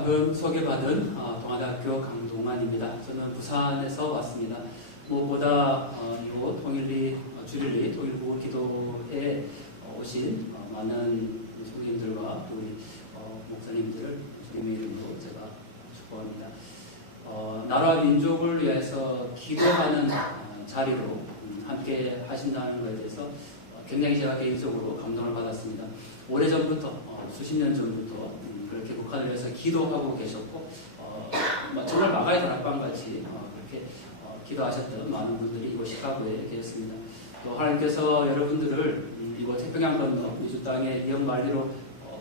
방금 소개받은 동아대학교 강동환입니다. 저는 부산에서 왔습니다. 무엇보다 이곳 주릴리 통일부기도에 오신 많은 성도님들과 우리 목사님들 주님의 이름으로 제가 축복합니다. 나라와 민족을 위해서 기도하는 자리로 함께 하신다는 것에 대해서 굉장히 제가 개인적으로 감동을 받았습니다. 오래전부터 수십 년 전부터 그렇게 북한을 위해서 기도하고 계셨고 정말 마가의 다락방같이 그렇게 기도하셨던 많은 분들이 이곳 시카고에 계셨습니다. 또 하나님께서 여러분들을 이곳 태평양 건너 미주 땅에 영만리로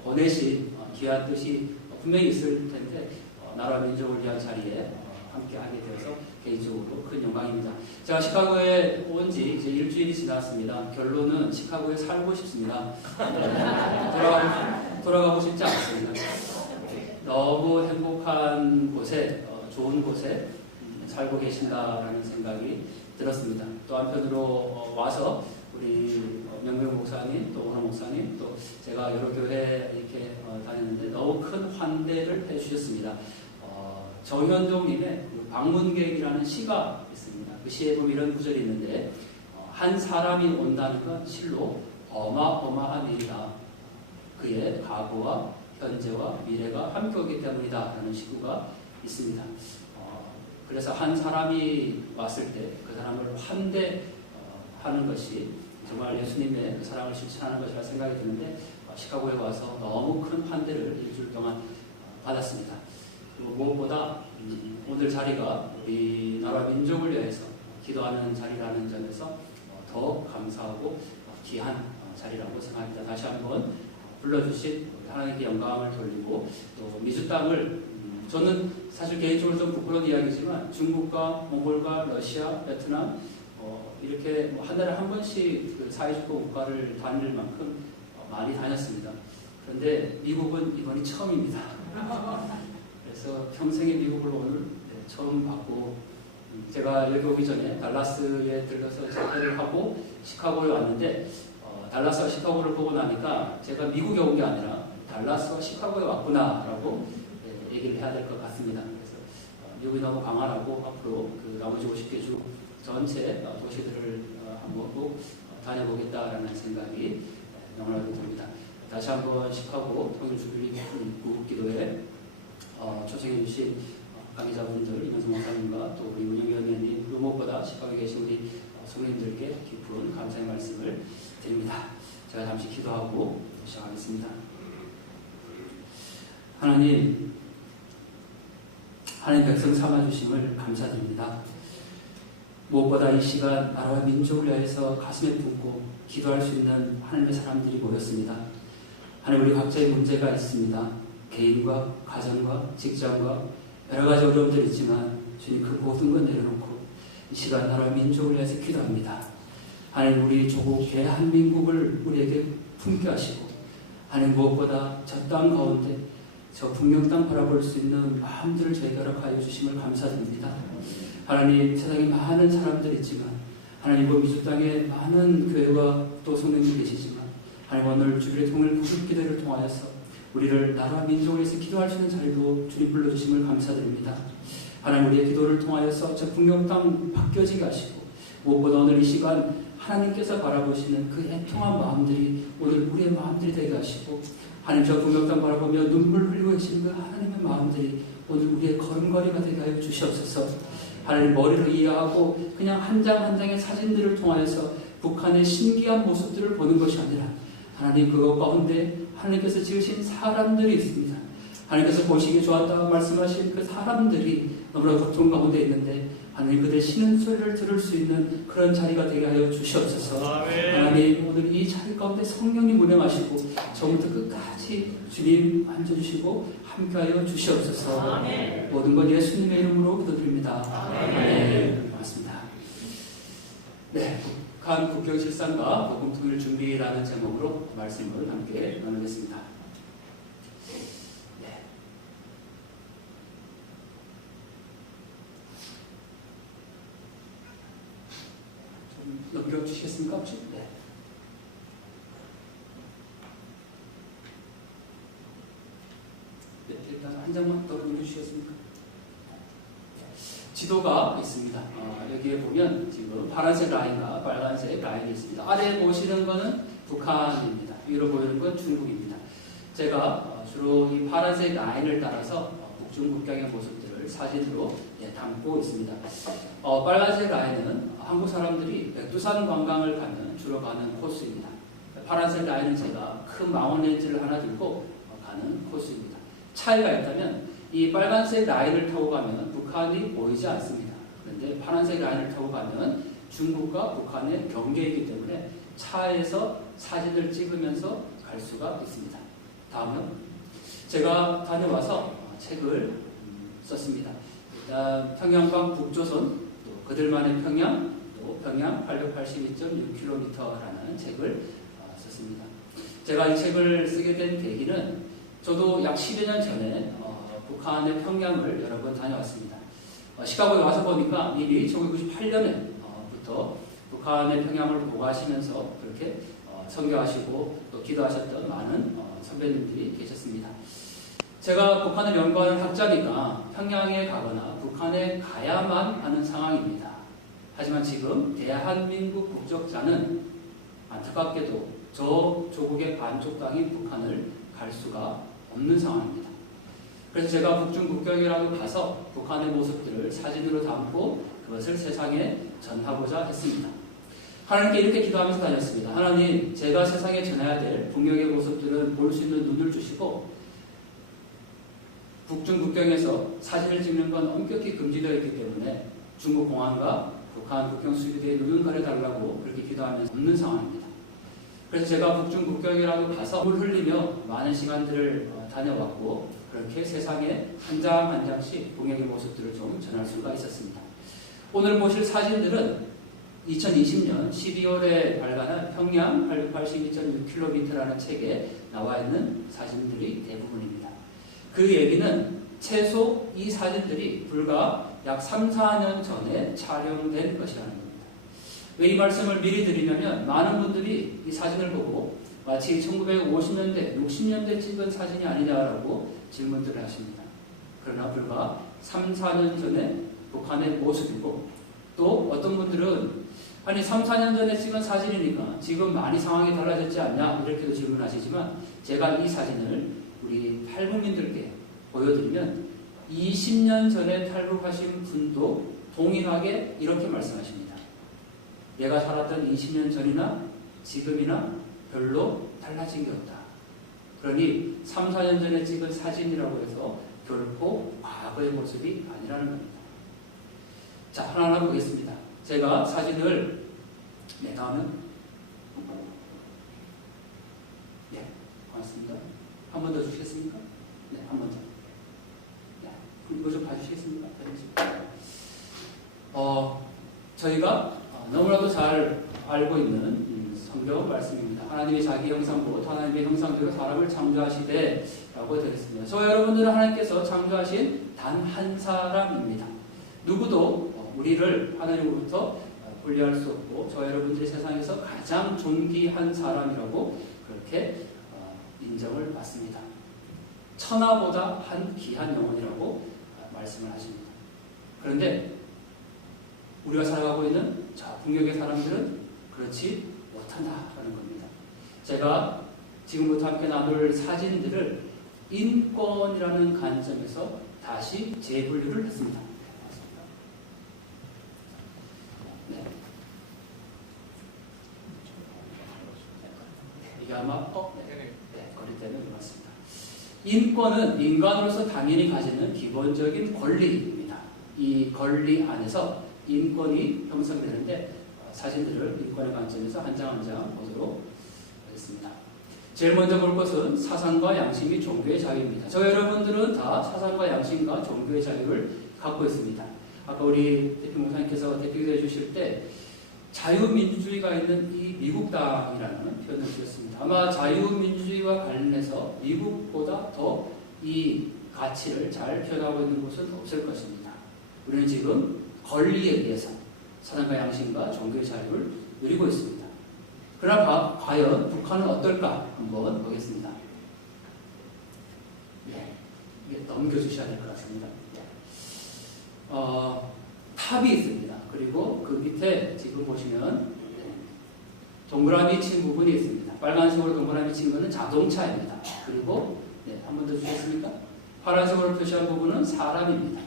보내신 귀한 뜻이 분명히 있을 텐데 나라 민족을 위한 자리에 함께 하게 되어서 개인적으로 큰 영광입니다. 제가 시카고에 온 지 이제 일주일이 지났습니다. 결론은 시카고에 살고 싶습니다. 돌아가고 싶지 않습니다. 너무 행복한 곳에, 좋은 곳에 살고 계신다라는 생각이 들었습니다. 또 한편으로 와서 우리 명명 목사님, 또 오너 목사님, 또 제가 여러 교회 이렇게 다녔는데 너무 큰 환대를 해주셨습니다. 정현종님의 방문객이라는 시가 있습니다. 그 시에 보면 이런 구절이 있는데 한 사람이 온다는 건 실로 어마어마한 일이다. 그의 과거와 현재와 미래가 함께 오기 때문이다 라는 시구가 있습니다. 그래서 한 사람이 왔을 때 그 사람을 환대하는 것이 정말 예수님의 그 사랑을 실천하는 것이라 생각이 드는데 시카고에 와서 너무 큰 환대를 일주일 동안 받았습니다. 그리고 무엇보다 오늘 자리가 우리나라 민족을 위해서 기도하는 자리라는 점에서 더 감사하고 귀한 자리라고 생각합니다. 다시 한번 불러주신 하나님께 영광을 돌리고 또 미주 땅을 저는 사실 개인적으로 좀 부끄러운 이야기지만 중국과 몽골과 러시아, 베트남 이렇게 한 달에 한 번씩 그 사회주권 국가를 다닐 만큼 많이 다녔습니다. 그런데 미국은 이번이 처음입니다. 그래서 평생의 미국을 오늘 처음 봤고 제가 여기 오기 전에 달라스에 들러서 집회를 하고 시카고에 왔는데 달라스와 시카고를 보고 나니까 제가 미국에 온 게 아니라 달라스와 시카고에 왔구나라고 얘기를 해야 될 것 같습니다. 그래서 미국이 너무 강화하고 앞으로 그 나머지 50개 주 전체 도시들을 한번 꼭 다녀보겠다라는 생각이 영원하게 듭니다. 다시 한번 시카고 통일주일리 구기도에 초청해주신 강의자분들 이명성 목사님과 또 우리 운영위원회님 무엇보다 시카고에 계신 우리 성도님들께 깊은 감사의 말씀을 드립니다. 제가 잠시 기도하고 시작하겠습니다. 하나님 백성 삼아주심을 감사드립니다. 무엇보다 이 시간 나라와 민족을 위해서 가슴에 품고 기도할 수 있는 하나님의 사람들이 모였습니다. 하나님 우리 각자의 문제가 있습니다. 개인과 가정과 직장과 여러 가지 어려움들이 있지만 주님 그 모든 걸 내려놓고 이 시간 나라와 민족을 위해서 기도합니다. 하나님 우리 조국 대한민국을 우리에게 품게 하시고 하나님 무엇보다 저 땅 가운데 저 북녘 땅 바라볼 수 있는 마음들을 저에게 허락하여 주심을 감사드립니다. 하나님 세상에 많은 사람들이 있지만 하나님 미주 땅에 많은 교회와 또 성도님이 계시지만 하나님 오늘 주일의 통일 구속기도를 통하여서 우리를 나라와 민족을 위해서 기도할 수 있는 자리로 주님 불러주심을 감사드립니다. 하나님 우리의 기도를 통하여서 저 북녘 땅 바뀌어지게 하시고 무엇보다 오늘 이 시간 하나님께서 바라보시는 그 애통한 마음들이 오늘 우리의 마음들이 되게 하시고 하나님 저 북녘 땅 바라보며 눈물 흘리고 계시는 그 하나님의 마음들이 오늘 우리의 걸음걸이가 되게 하여 주시옵소서. 하나님 머리로 이해하고 그냥 한 장 한 장의 사진들을 통하여서 북한의 신기한 모습들을 보는 것이 아니라 하나님 그것 가운데 하나님께서 지으신 사람들이 있습니다. 하나님께서 보시기에 좋았다고 말씀하신 그 사람들이 너무나 고통 가운데 있는데 하나님 그들의 신음소리를 들을 수 있는 그런 자리가 되게 하여 주시옵소서. 하나님 오늘 이 자리 가운데 성령님 운행하시고 처음부터 끝까지 주님 앉아주시고 함께하여 주시옵소서. 모든 건 예수님의 이름으로 기도드립니다. 아멘. 맞습니다. 네, 북한 국경 실상과 복음 통일 준비라는 제목으로 말씀을 함께 나누겠습니다. 넘겨주시겠습니까? 혹시? 네. 네, 일단 한 장만 더 보여주시겠습니까? 지도가 있습니다. 여기에 보면 지금 파란색 라인과 빨간색 라인이 있습니다. 아래에 보시는 것은 북한입니다. 위로 보이는 건 중국입니다. 제가 주로 이 파란색 라인을 따라서 북중 국경의 모습들을 사진으로 담고 있습니다. 빨간색 라인은 한국 사람들이 백두산 관광을 가면 주로 가는 코스입니다. 파란색 라인은 제가 큰 망원 렌즈를 하나 들고 가는 코스입니다. 차이가 있다면 이 빨간색 라인을 타고 가면 북한이 보이지 않습니다. 그런데 파란색 라인을 타고 가면 중국과 북한의 경계이기 때문에 차에서 사진을 찍으면서 갈 수가 있습니다. 다음은 제가 다녀와서 책을 썼습니다. 일단 평양방 북조선, 또 그들만의 평양, 또 평양 882.6km라는 책을 썼습니다. 제가 이 책을 쓰게 된 계기는 저도 약 10여 년 전에 북한의 평양을 여러 번 다녀왔습니다. 시카고에 와서 보니까 이미 1998년에부터 북한의 평양을 보고 하시면서 그렇게 선교하시고 또 기도하셨던 많은 선배님들이 계셨습니다. 제가 북한을 연구하는 학자니까 평양에 가거나 북한에 가야만 하는 상황입니다. 하지만 지금 대한민국 국적자는 안타깝게도 저 조국의 반쪽 땅인 북한을 갈 수가 없는 상황입니다. 그래서 제가 북중 국경이라도 가서 북한의 모습들을 사진으로 담고 그것을 세상에 전하고자 했습니다. 하나님께 이렇게 기도하면서 다녔습니다. 하나님, 제가 세상에 전해야 될 북녘의 모습들을 볼 수 있는 눈을 주시고 북중 국경에서 사진을 찍는 건 엄격히 금지되어 있기 때문에 중국 공안과 북한 국경 수비대의 눈을 가려달라고 그렇게 기도하면서 없는 상황입니다. 그래서 제가 북중 국경이라도 가서 물 흘리며 많은 시간들을 다녀왔고 그렇게 세상에 한 장 한 장씩 북녘의 모습들을 좀 전할 수가 있었습니다. 오늘 보실 사진들은 2020년 12월에 발간한 평양 882.6km라는 책에 나와 있는 사진들이 대부분입니다. 그 얘기는 최소 이 사진들이 불과 약 3, 4년 전에 촬영된 것이라는 겁니다. 왜 이 말씀을 미리 드리냐면 많은 분들이 이 사진을 보고 마치 1950년대, 60년대 찍은 사진이 아니냐라고 질문들을 하십니다. 그러나 불과 3, 4년 전에 북한의 모습이고 또 어떤 분들은 아니 3, 4년 전에 찍은 사진이니까 지금 많이 상황이 달라졌지 않냐 이렇게도 질문하시지만 제가 이 사진을 우리 탈북민들께 보여드리면 20년 전에 탈북하신 분도 동일하게 이렇게 말씀하십니다. 내가 살았던 20년 전이나 지금이나 별로 달라진 게 없다. 그러니 3, 4년 전에 찍은 사진이라고 해서 결코 과거의 모습이 아니라는 겁니다. 자, 하나하나 보겠습니다. 제가 사진을 다음은 고맙습니다. 한 번 더 주시겠습니까? 네, 한 번 더. 네, 이거 좀 봐주시겠습니까? 저희가 너무나도 잘 알고 있는 성경 말씀입니다. 하나님이 자기 형상보다 하나님의 형상대로 사람을 창조하시되 라고 되어 있습니다. 저 여러분들은 하나님께서 창조하신 단 한 사람입니다. 누구도 우리를 하나님으로부터 분리할 수 없고 저 여러분들이 세상에서 가장 존귀한 사람이라고 그렇게 인정을 받습니다. 천하보다 한 귀한 영혼이라고 말씀을 하십니다. 그런데 우리가 살아가고 있는 북녘의 사람들은 그렇지 못한다라는 겁니다. 제가 지금부터 함께 나눌 사진들을 인권이라는 관점에서 다시 재분류를 했습니다. 네. 이게 아마 거리 때문에 그렇습니다. 인권은 인간으로서 당연히 가지는 기본적인 권리입니다. 이 권리 안에서 인권이 형성되는데 사진들을 인권의 관점에서 한 장 한 장 보도록 하겠습니다. 제일 먼저 볼 것은 사상과 양심이 종교의 자유입니다. 저 여러분들은 다 사상과 양심과 종교의 자유를 갖고 있습니다. 아까 우리 대표 목사님께서 대표기도해 주실 때 자유민주주의가 있는 이 미국 땅이라는 표현을 쓰셨습니다. 아마 자유민주주의와 관련해서 미국보다 더 이 가치를 잘 표현하고 있는 곳은 없을 것입니다. 우리는 지금 권리에 의해서 사상과 양심과 종교의 자유를 누리고 있습니다. 그러나 과연 북한은 어떨까 한번 보겠습니다. 이게 넘겨주셔야 될 것 같습니다. 탑이 있습니다. 그리고 그 밑에 지금 보시면 동그라미 친 부분이 있습니다. 빨간색으로 동그라미 친 것은 자동차입니다. 그리고 한 번 더 주셨습니까? 파란색으로 표시한 부분은 사람입니다.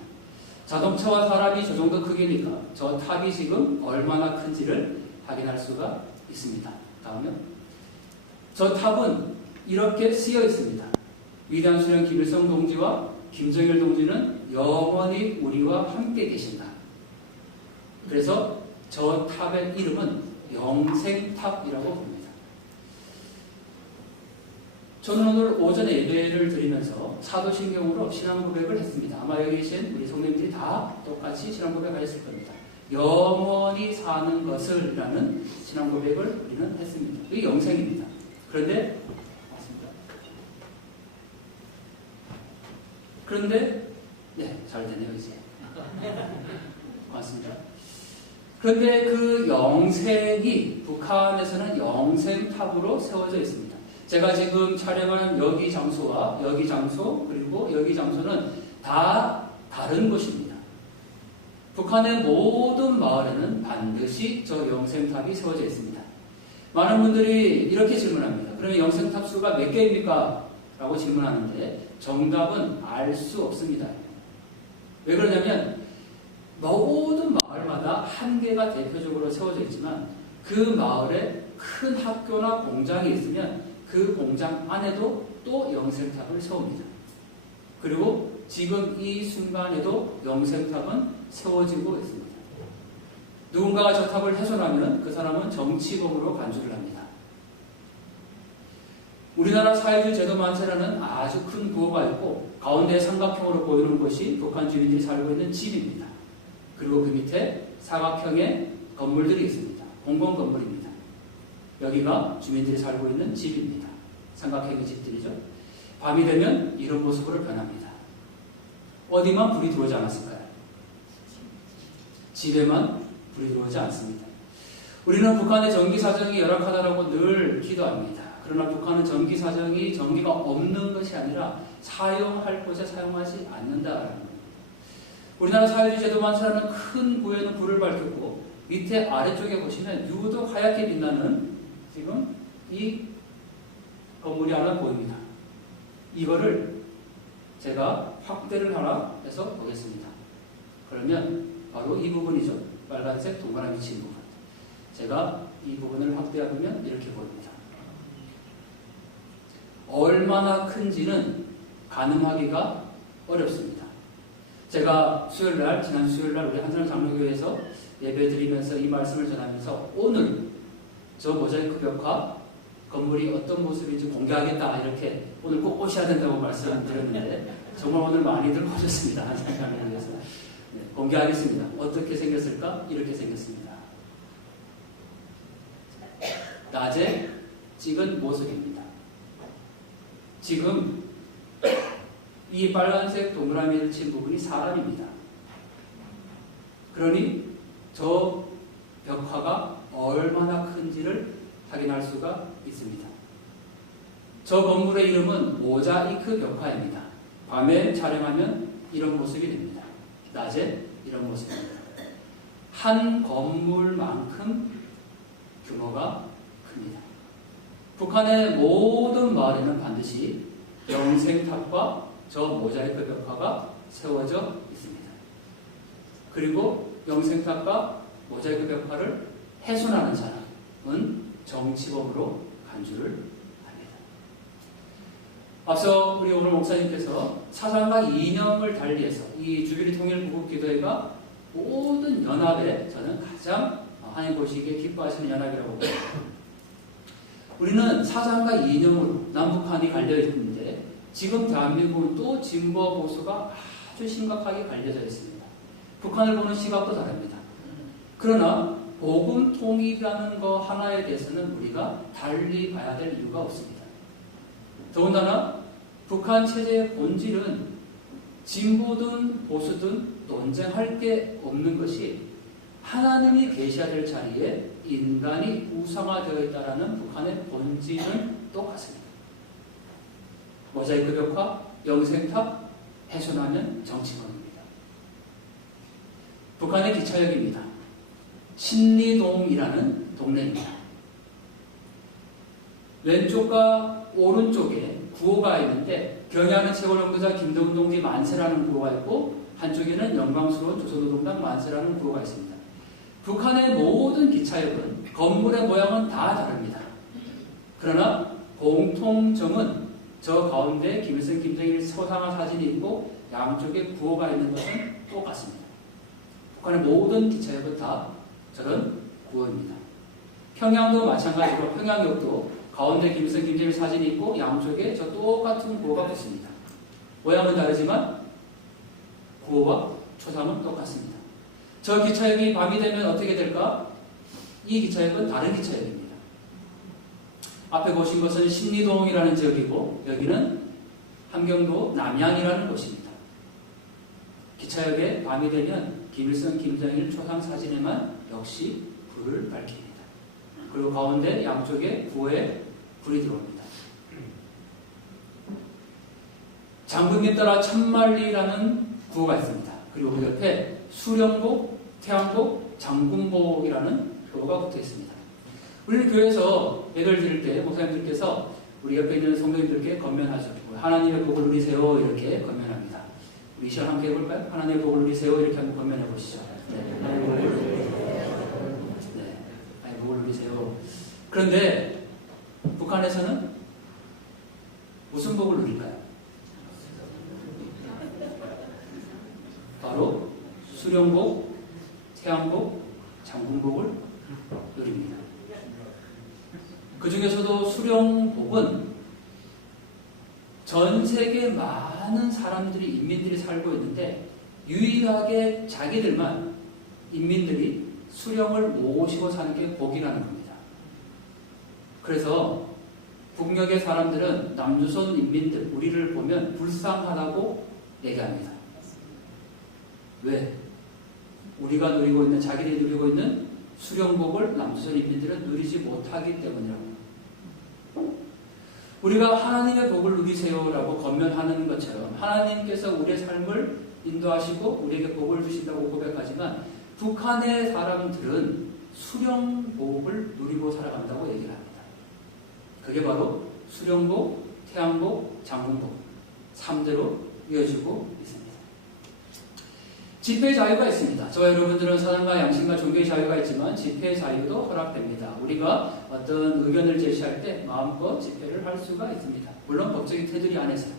자동차와 사람이 저 정도 크기니까 저 탑이 지금 얼마나 큰지를 확인할 수가 있습니다. 다음에 저 탑은 이렇게 쓰여 있습니다. 위대한 수령 김일성 동지와 김정일 동지는 영원히 우리와 함께 계신다. 그래서 저 탑의 이름은 영생탑이라고 봅니다. 저는 오늘 오전에 예배를 드리면서 사도신경으로 신앙 고백을 했습니다. 아마 여기 계신 우리 성도님들이 다 똑같이 신앙 고백하였을 겁니다. 영원히 사는 것을 이라는 신앙 고백을 우리는 했습니다. 이게 영생입니다. 그런데 잘 되네요, 이제. 맞습니다. 그런데 그 영생이 북한에서는 영생탑으로 세워져 있습니다. 제가 지금 촬영한 여기 장소와 여기 장소, 그리고 여기 장소는 다 다른 곳입니다. 북한의 모든 마을에는 반드시 저 영생탑이 세워져 있습니다. 많은 분들이 이렇게 질문합니다. 그러면 영생탑 수가 몇 개입니까? 라고 질문하는데 정답은 알 수 없습니다. 왜 그러냐면 모든 마을마다 한 개가 대표적으로 세워져 있지만 그 마을에 큰 학교나 공장이 있으면 그 공장 안에도 또 영생탑을 세웁니다. 그리고 지금 이 순간에도 영생탑은 세워지고 있습니다. 누군가가 저 탑을 훼손하면 그 사람은 정치범으로 간주를 합니다. 우리나라 사회주의 제도 만세라는 아주 큰 부호가 있고 가운데 삼각형으로 보이는 곳이 북한 주민들이 살고 있는 집입니다. 그리고 그 밑에 사각형의 건물들이 있습니다. 공공 건물입니다. 여기가 주민들이 살고 있는 집입니다. 삼각형의 집들이죠. 밤이 되면 이런 모습으로 변합니다. 어디만 불이 들어오지 않았을까요? 집에만 불이 들어오지 않습니다. 우리는 북한의 전기 사정이 열악하다라고 늘 기도합니다. 그러나 북한은 전기 사정이 전기가 없는 것이 아니라 사용할 곳에 사용하지 않는다라는 겁니다. 우리나라 사회주의 제도 만세라는 큰 부에는 불을 밝혔고 밑에 아래쪽에 보시면 유독 하얗게 빛나는 지금 이 건물이 하나 보입니다. 이거를 제가 확대를 하나 해서 보겠습니다. 그러면 바로 이 부분이죠. 빨간색 동그라미 친 부분. 제가 이 부분을 확대하면 이렇게 보입니다. 얼마나 큰지는 가늠하기가 어렵습니다. 제가 지난 수요일날 우리 한사람 장로교회에서 예배 드리면서 이 말씀을 전하면서 오늘 저 모자이크 벽화 건물이 어떤 모습인지 공개하겠다 이렇게 오늘 꼭 오셔야 된다고 말씀드렸는데 정말 오늘 많이들 오셨습니다. 한사람 장로교회에서 공개하겠습니다. 어떻게 생겼을까? 이렇게 생겼습니다. 낮에 찍은 모습입니다. 지금 이 빨간색 동그라미를 친 부분이 사람입니다. 그러니 저 벽화가 얼마나 큰지를 확인할 수가 있습니다. 저 건물의 이름은 모자이크 벽화입니다. 밤에 촬영하면 이런 모습이 됩니다. 낮에 이런 모습입니다. 한 건물만큼 규모가 큽니다. 북한의 모든 마을에는 반드시 영생탑과 저 모자이크 벽화가 세워져 있습니다. 그리고 영생탑과 모자이크 벽화를 훼손하는 사람은 정치범으로 간주를 합니다. 앞서 우리 오늘 목사님께서 사상과 이념을 달리해서 이 주비리 통일구국기도회가 모든 연합에 저는 가장 하나님 보시기에 기뻐하시는 연합이라고 봅니다. 우리는 사상과 이념으로 남북한이 갈려 있는데 지금 대한민국은 또 진보와 보수가 아주 심각하게 갈려져 있습니다. 북한을 보는 시각도 다릅니다. 그러나 복음 통일이라는 거 하나에 대해서는 우리가 달리 봐야 될 이유가 없습니다. 더군다나 북한 체제의 본질은 진보든 보수든 논쟁할 게 없는 것이 하나님이 계셔야 될 자리에 인간이 우상화되어 있다는 북한의 본질은 똑같습니다. 모자이크 벽화, 영생탑, 훼손하면 정치권입니다. 북한의 기차역입니다. 신리동이라는 동네입니다. 왼쪽과 오른쪽에 구호가 있는데 경의하는 최고령도자 김동훈 동지 만세라는 구호가 있고 한쪽에는 영광스러운 조선노동당 만세라는 구호가 있습니다. 북한의 모든 기차역은 건물의 모양은 다 다릅니다. 그러나 공통점은 저 가운데 김일성, 김정일 서상화 사진이 있고 양쪽에 구호가 있는 것은 똑같습니다. 북한의 모든 기차역은 다 저런 구호입니다. 평양도 마찬가지로 평양역도 가운데 김일성, 김정일 사진이 있고 양쪽에 저 똑같은 구호가 붙습니다. 모양은 다르지만 구호와 초상은 똑같습니다. 저 기차역이 밤이 되면 어떻게 될까? 이 기차역은 다른 기차역입니다. 앞에 보신 것은 신리동이라는 지역이고 여기는 함경도 남양이라는 곳입니다. 기차역에 밤이 되면 김일성, 김정일 초상 사진에만 역시 불을 밝힙니다. 그리고 가운데 양쪽에 구호에 불이 들어옵니다. 장군님 따라 천만리라는 구호가 있습니다. 그리고 그 옆에 수령복, 태양복, 장군복이라는 구호가 붙어 있습니다. 우리 교회에서 예배를 드릴 때 목사님들께서 우리 옆에 있는 성도님들께 건면하죠. 하나님의 복을 누리세요 이렇게 건면합니다. 우리 시간 함께 해볼까요? 하나님의 복을 누리세요 이렇게 한번 건면해 보시죠. 네, 하나님의 복을 누리세요. 네, 하나님의 복을 누리세요. 그런데 북한에서는 무슨 복을 누릴까요? 바로 수령복, 태양복, 장군복을 누립니다. 그 중에서도 수령복은 전 세계 많은 사람들이, 인민들이 살고 있는데 유일하게 자기들만, 인민들이 수령을 모시고 사는 게 복이라는 겁니다. 그래서 북녘의 사람들은 남조선 인민들, 우리를 보면 불쌍하다고 얘기합니다. 왜? 우리가 누리고 있는, 자기들이 누리고 있는 수령복을 남조선 인민들은 누리지 못하기 때문이라고. 우리가 하나님의 복을 누리세요라고 건면하는 것처럼 하나님께서 우리의 삶을 인도하시고 우리에게 복을 주신다고 고백하지만 북한의 사람들은 수령복을 누리고 살아간다고 얘기를 합니다. 그게 바로 수령복, 태양복, 장군복 3대로 이어지고 있습니다. 집회 자유가 있습니다. 저와 여러분들은 사상과 양심과 종교의 자유가 있지만 집회 자유도 허락됩니다. 우리가 어떤 의견을 제시할 때 마음껏 집회를 할 수가 있습니다. 물론 법적인 테두리 안에서.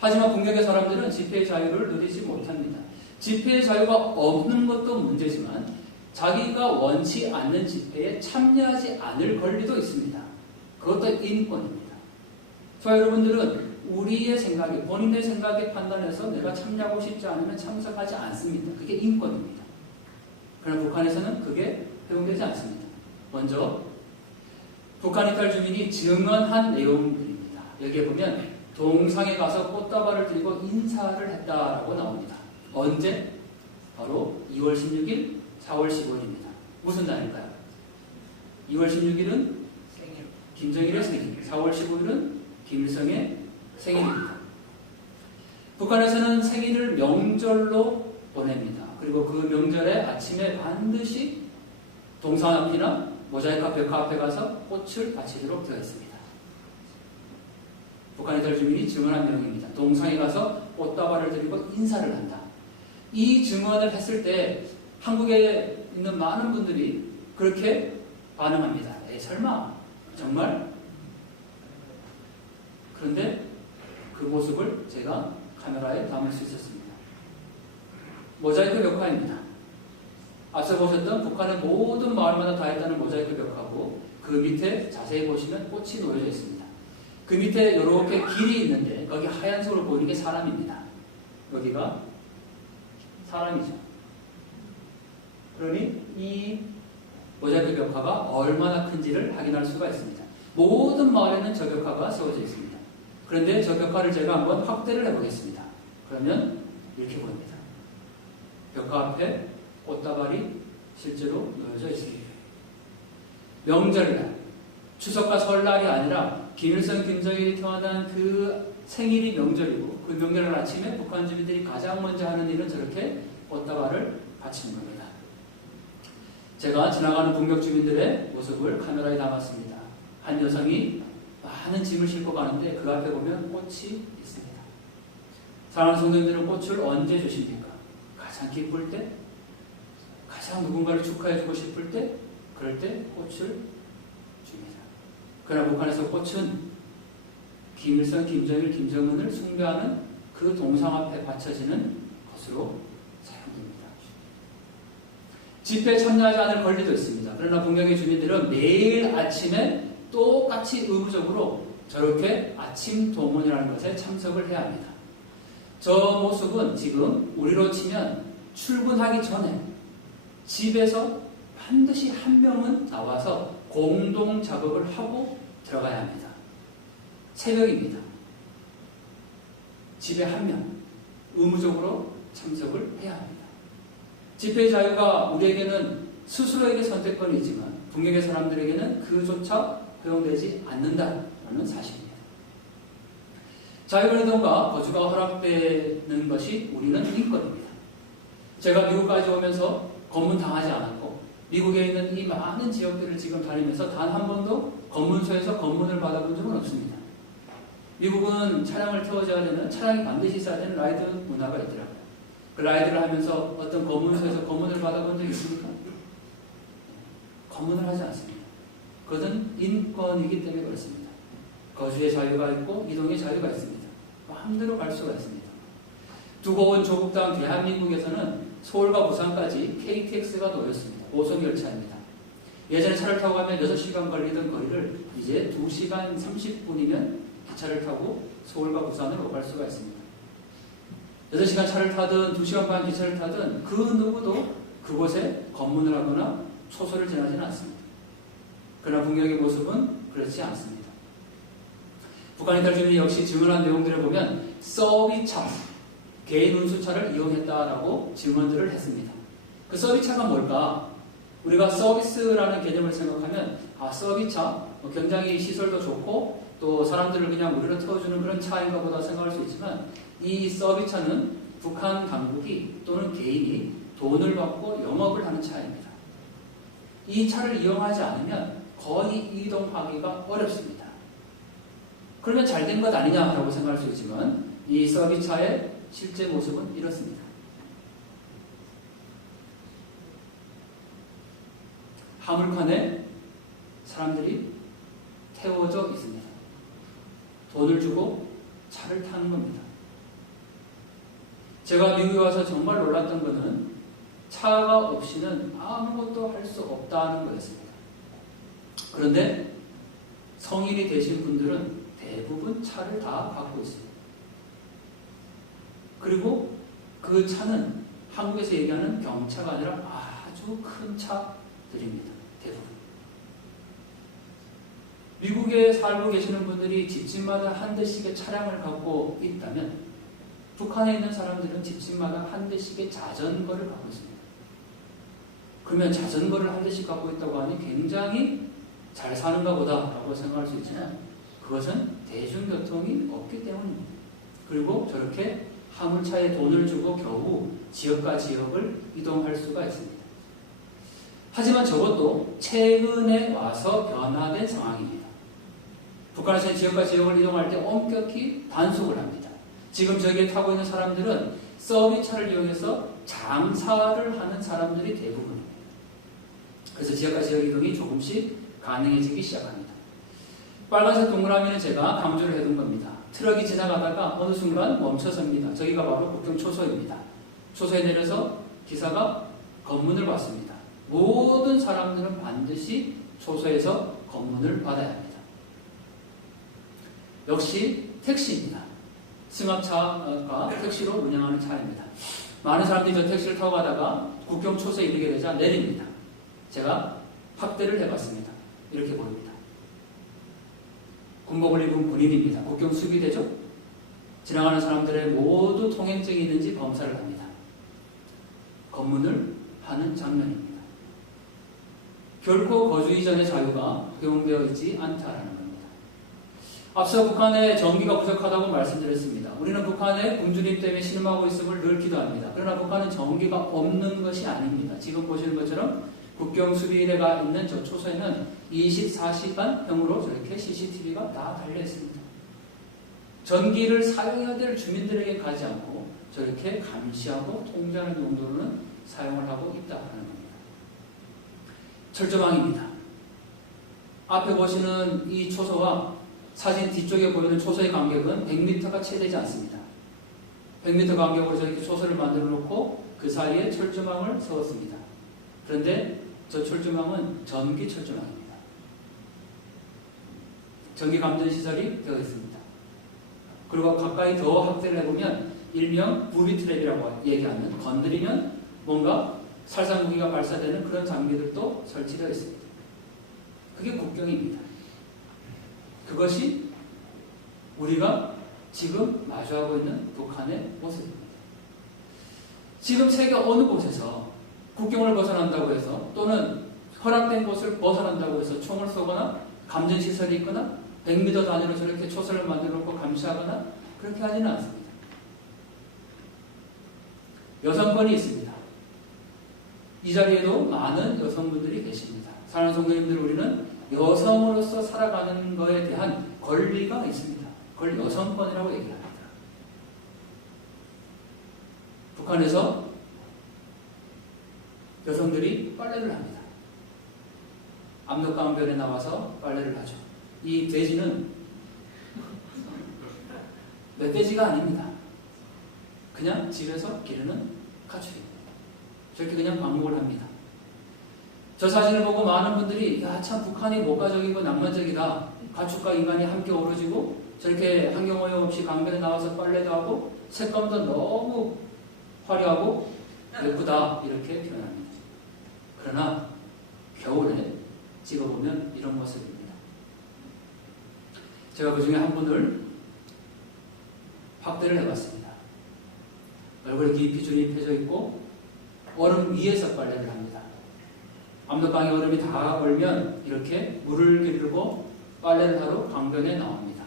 하지만 북녘의 사람들은 집회 자유를 누리지 못합니다. 집회 자유가 없는 것도 문제지만 자기가 원치 않는 집회에 참여하지 않을 권리도 있습니다. 그것도 인권입니다. 저와 여러분들은 우리의 생각에, 본인의 생각에 판단해서 내가 참여하고 싶지 않으면 참석하지 않습니다. 그게 인권입니다. 그러나 북한에서는 그게 허용되지 않습니다. 먼저 북한 이탈 주민이 증언한 내용들입니다. 여기에 보면 동상에 가서 꽃다발을 들고 인사를 했다라고 나옵니다. 언제? 바로 2월 16일, 4월 15일입니다. 무슨 날일까요? 2월 16일은 김정일의 생일, 4월 15일은 김일성의 생일입니다. 북한에서는 생일을 명절로 보냅니다. 그리고 그 명절에 아침에 반드시 동상 앞이나 모자이크 벽화 앞에 가서 꽃을 바치도록 되어 있습니다. 북한 이탈 주민이 증언한 내용입니다. 동상에 가서 꽃다발을 들고 인사를 한다. 이 증언을 했을 때 한국에 있는 많은 분들이 그렇게 반응합니다. 설마 정말? 그런데 그 모습을 제가 카메라에 담을 수 있었습니다. 모자이크 벽화입니다. 앞서 보셨던 북한의 모든 마을마다 다 있다는 모자이크 벽화고 그 밑에 자세히 보시면 꽃이 놓여져 있습니다. 그 밑에 이렇게 길이 있는데 거기 하얀색으로 보이는 게 사람입니다. 여기가 사람이죠. 그러니 이 모자이크 벽화가 얼마나 큰지를 확인할 수가 있습니다. 모든 마을에는 저 벽화가 세워져 있습니다. 그런데 저 벽화를 제가 한번 확대를 해보겠습니다. 그러면 이렇게 보입니다. 벽화 앞에 꽃다발이 실제로 놓여져 있습니다. 명절날 추석과 설날이 아니라 김일성, 김정일이 태어난 그 생일이 명절이고 그 명절 아침에 북한 주민들이 가장 먼저 하는 일은 저렇게 꽃다발을 바치는 겁니다. 제가 지나가는 북녘 주민들의 모습을 카메라에 담았습니다. 한 여성이 많은 짐을 싣고 가는데 그 앞에 보면 꽃이 있습니다. 사랑하는 성도님들은 꽃을 언제 주십니까? 가장 기쁠 때? 가장 누군가를 축하해주고 싶을 때? 그럴 때 꽃을 줍니다. 그러나 북한에서 꽃은 김일성, 김정일, 김정은을 숭배하는 그 동상 앞에 바쳐지는 것으로 사용됩니다. 집회에 참여하지 않을 권리도 있습니다. 그러나 북녘의 주민들은 매일 아침에 똑같이 의무적으로 저렇게 아침 동문이라는 것에 참석을 해야 합니다. 저 모습은 지금 우리로 치면 출근하기 전에 집에서 반드시 한 명은 나와서 공동 작업을 하고 들어가야 합니다. 새벽입니다. 집에 한 명 의무적으로 참석을 해야 합니다. 집회의 자유가 우리에게는 스스로에게 선택권이지만 북녘의 사람들에게는 그조차 허용되지 않는다는 사실입니다. 자유변동과 거주가 허락되는 것이 우리는 인권입니다. 제가 미국까지 오면서 검문당하지 않았고 미국에 있는 이 많은 지역들을 지금 다니면서 단 한 번도 검문소에서 검문을 받아본 적은 없습니다. 미국은 차량을 태워줘야 되는, 차량이 반드시 있어야 되는 라이드 문화가 있더라고요. 그 라이드를 하면서 어떤 검문소에서 검문을 받아본 적이 있습니까? 검문을 하지 않습니다. 그것은 인권이기 때문에 그렇습니다. 거주의 자유가 있고 이동의 자유가 있습니다. 마음대로 갈 수가 있습니다. 두고 온 조국 다음 대한민국에서는 서울과 부산까지 KTX가 놓였습니다. 고속열차입니다. 예전에 차를 타고 가면 6시간 걸리던 거리를 이제 2시간 30분이면 기차를 타고 서울과 부산으로 갈 수가 있습니다. 6시간 차를 타든 2시간 반 기차를 타든 그 누구도 그곳에 검문을 하거나 초소를 지나지는 않습니다. 그러나 북녘의 모습은 그렇지 않습니다. 북한 이탈 주민이 역시 증언한 내용들을 보면 서비차, 개인 운수차를 이용했다라고 증언들을 했습니다. 그 서비차가 뭘까? 우리가 서비스라는 개념을 생각하면 서비차, 굉장히 시설도 좋고 또 사람들을 그냥 무료로 태워주는 그런 차인가 보다 생각할 수 있지만 이 서비차는 북한 당국이 또는 개인이 돈을 받고 영업을 하는 차입니다. 이 차를 이용하지 않으면 거의 이동하기가 어렵습니다. 그러면 잘된 것 아니냐라고 생각할 수 있지만 이 서비스차의 실제 모습은 이렇습니다. 화물칸에 사람들이 태워져 있습니다. 돈을 주고 차를 타는 겁니다. 제가 미국에 와서 정말 놀랐던 것은 차가 없이는 아무것도 할 수 없다는 거였습니다. 그런데 성인이 되신 분들은 대부분 차를 다 갖고 있습니다. 그리고 그 차는 한국에서 얘기하는 경차가 아니라 아주 큰 차들입니다. 대부분. 미국에 살고 계시는 분들이 집집마다 한 대씩의 차량을 갖고 있다면 북한에 있는 사람들은 집집마다 한 대씩의 자전거를 갖고 있습니다. 그러면 자전거를 한 대씩 갖고 있다고 하니 굉장히 잘 사는가 보다라고 생각할 수 있지만 그것은 대중교통이 없기 때문입니다. 그리고 저렇게 화물차에 돈을 주고 겨우 지역과 지역을 이동할 수가 있습니다. 하지만 저것도 최근에 와서 변화된 상황입니다. 북한에서 지역과 지역을 이동할 때 엄격히 단속을 합니다. 지금 저기에 타고 있는 사람들은 서비스차를 이용해서 장사를 하는 사람들이 대부분입니다. 그래서 지역과 지역 이동이 조금씩 가능해지기 시작합니다. 빨간색 동그라미는 제가 강조를 해둔 겁니다. 트럭이 지나가다가 어느 순간 멈춰섭니다. 저기가 바로 국경 초소입니다. 초소에 내려서 기사가 검문을 받습니다. 모든 사람들은 반드시 초소에서 검문을 받아야 합니다. 역시 택시입니다. 승합차가 택시로 운영하는 차입니다. 많은 사람들이 저 택시를 타고 가다가 국경 초소에 이르게 되자 내립니다. 제가 확대를 해봤습니다. 이렇게 보입니다. 군복을 입은 군인입니다. 국경 수비대죠? 지나가는 사람들의 모두 통행증이 있는지 검사를 합니다. 검문을 하는 장면입니다. 결코 거주 이전의 자유가 적용되어 있지 않다라는 겁니다. 앞서 북한의 전기가 부족하다고 말씀드렸습니다. 우리는 북한의 굶주림 때문에 신음하고 있음을 늘 기도합니다. 그러나 북한은 전기가 없는 것이 아닙니다. 지금 보시는 것처럼 국경 수비대가 있는 저 초소에는 24시간형으로 저렇게 CCTV가 다 달려 있습니다. 전기를 사용해야 될 주민들에게 가지 않고 저렇게 감시하고 통제하는 용도로는 사용을 하고 있다는 겁니다. 철조망입니다. 앞에 보시는 이 초소와 사진 뒤쪽에 보이는 초소의 간격은 100m가 채 되지 않습니다. 100m 간격으로 저렇게 초소를 만들어 놓고 그 사이에 철조망을 세웠습니다. 그런데 저 철조망은 전기 철조망입니다. 전기 감전 시설이 되어 있습니다. 그리고 가까이 더 확대를 해보면 일명 부비 트랩이라고 얘기하는 건드리면 뭔가 살상무기가 발사되는 그런 장비들도 설치되어 있습니다. 그게 국경입니다. 그것이 우리가 지금 마주하고 있는 북한의 모습입니다. 지금 세계 어느 곳에서 국경을 벗어난다고 해서 또는 허락된 곳을 벗어난다고 해서 총을 쏘거나 감전시설이 있거나 100m 단위로 저렇게 초소를 만들어 놓고 감시하거나 그렇게 하지는 않습니다. 여성권이 있습니다. 이 자리에도 많은 여성분들이 계십니다. 사랑하는 성도님들, 우리는 여성으로서 살아가는 것에 대한 권리가 있습니다. 그걸 여성권이라고 얘기합니다. 북한에서 여성들이 빨래를 합니다. 압록강변에 나와서 빨래를 하죠. 이 돼지는 멧돼지가 아닙니다. 그냥 집에서 기르는 가축입니다. 저렇게 그냥 방목을 합니다. 저 사진을 보고 많은 분들이 야, 참 북한이 목가적이고 낭만적이다. 가축과 인간이 함께 어우러지고 저렇게 환경오염 없이 강변에 나와서 빨래도 하고 색감도 너무 화려하고 예쁘다 이렇게 표현합니다. 그러나 겨울에 찍어보면 이런 모습입니다. 제가 그 중에 한 분을 확대를 해봤습니다. 얼굴에 깊이 준이 펴져 있고 얼음 위에서 빨래를 합니다. 압록강의 얼음이 다 얼면 이렇게 물을 기르고 빨래를 하러 강변에 나옵니다.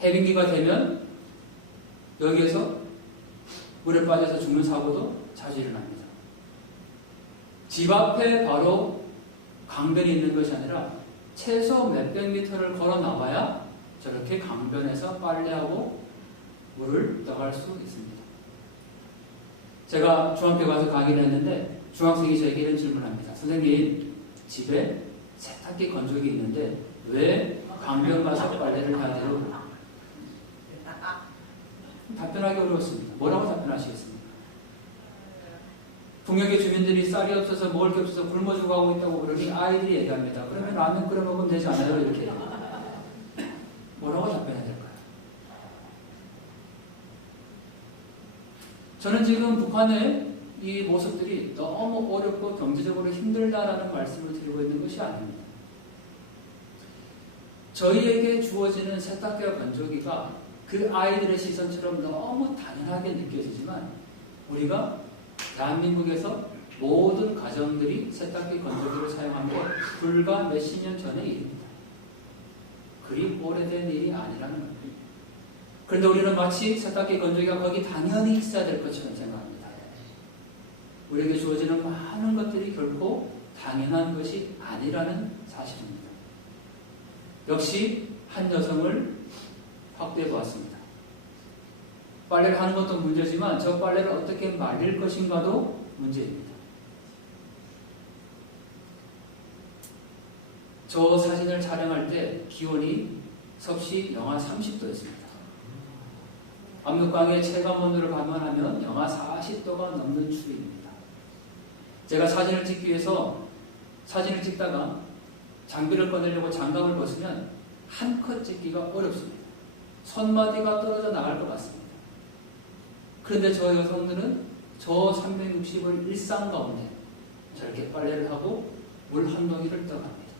해빙기가 되면 여기에서 물에 빠져서 죽는 사고도 자주 일어납니다. 집 앞에 바로 강변이 있는 것이 아니라 최소 몇백 미터를 걸어 나와야 저렇게 강변에서 빨래하고 물을 떠갈 수 있습니다. 제가 중학교 가서 강의를 했는데 중학생이 저에게 이런 질문을 합니다. 선생님, 집에 세탁기 건조기 있는데 왜 강변 가서 빨래를 해야 돼요? 답변하기 어려웠습니다. 뭐라고 답변하시겠습니까? 북녘의 주민들이 쌀이 없어서 먹을 게 없어서 굶어 죽어가고 있다고 그러니 아이들이 얘기합니다. 그러면 라면 끓여 먹으면 되지 않아요? 이렇게. 뭐라고 답변해야 될까요? 저는 지금 북한의 이 모습들이 너무 어렵고 경제적으로 힘들다라는 말씀을 드리고 있는 것이 아닙니다. 저희에게 주어지는 세탁기와 건조기가 그 아이들의 시선처럼 너무 당연하게 느껴지지만 우리가 대한민국에서 모든 가정들이 세탁기 건조기를 사용한 게 불과 몇십 년 전의 일입니다. 그리 오래된 일이 아니라는 겁니다. 그런데 우리는 마치 세탁기 건조기가 거기 당연히 있어야 될 것처럼 생각합니다. 우리에게 주어지는 많은 것들이 결코 당연한 것이 아니라는 사실입니다. 역시 한 여성을 확대해 보았습니다. 빨래를 하는 것도 문제지만 저 빨래를 어떻게 말릴 것인가도 문제입니다. 저 사진을 촬영할 때 기온이 섭씨 영하 30도였습니다. 압록강의 체감온도를 감안하면 영하 40도가 넘는 추위입니다. 제가 사진을 찍기 위해서 사진을 찍다가 장비를 꺼내려고 장갑을 벗으면 한 컷 찍기가 어렵습니다. 손마디가 떨어져 나갈 것 같습니다. 그런데 저 여성들은 저 360을 일상 가운데 저렇게 빨래를 하고 물 한 동이를 떠갑니다.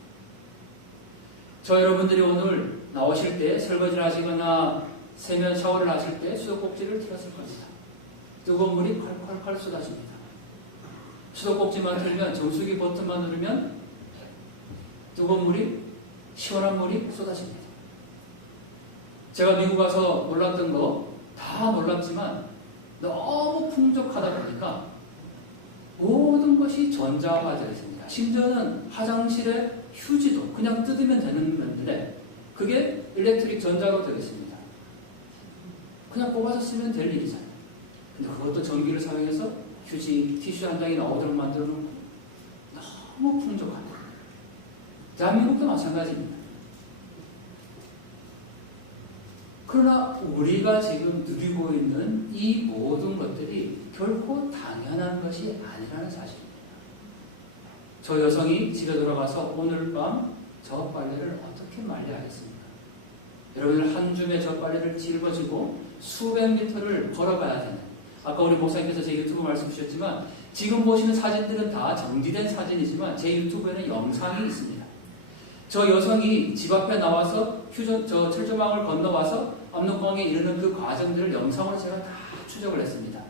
저 여러분들이 오늘 나오실 때 설거지를 하시거나 세면 샤워를 하실 때 수도꼭지를 틀었을 겁니다. 뜨거운 물이 콸콸콸 쏟아집니다. 수도꼭지만 틀면 정수기 버튼만 누르면 뜨거운 물이, 시원한 물이 쏟아집니다. 제가 미국 가서 놀랐던 거 다 놀랐지만 너무 풍족하다 보니까 모든 것이 전자화가 되어 있습니다. 심지어는 화장실에 휴지도 그냥 뜯으면 되는 건데 그게 일렉트릭 전자로 되어 있습니다. 그냥 뽑아서 쓰면 될 일이잖아요. 근데 그것도 전기를 사용해서 휴지, 티슈 한 장이 나오도록 만들어 놓은 너무 풍족하다. 대한민국도 마찬가지입니다. 그러나 우리가 지금 누리고 있는 이 모든 것들이 결코 당연한 것이 아니라는 사실입니다. 저 여성이 집에 돌아가서 오늘 밤 저 빨래를 어떻게 말려야 하겠습니까? 여러분들 한 줌의 저 빨래를 짊어지고 수백 미터를 걸어가야 되는, 아까 우리 목사님께서 제 유튜브 말씀 주셨지만 지금 보시는 사진들은 다 정지된 사진이지만 제 유튜브에는 영상이 있습니다. 저 여성이 집 앞에 나와서 저 철조망을 건너와서 압록강에 이르는 그 과정들을 영상으로 제가 다 추적을 했습니다.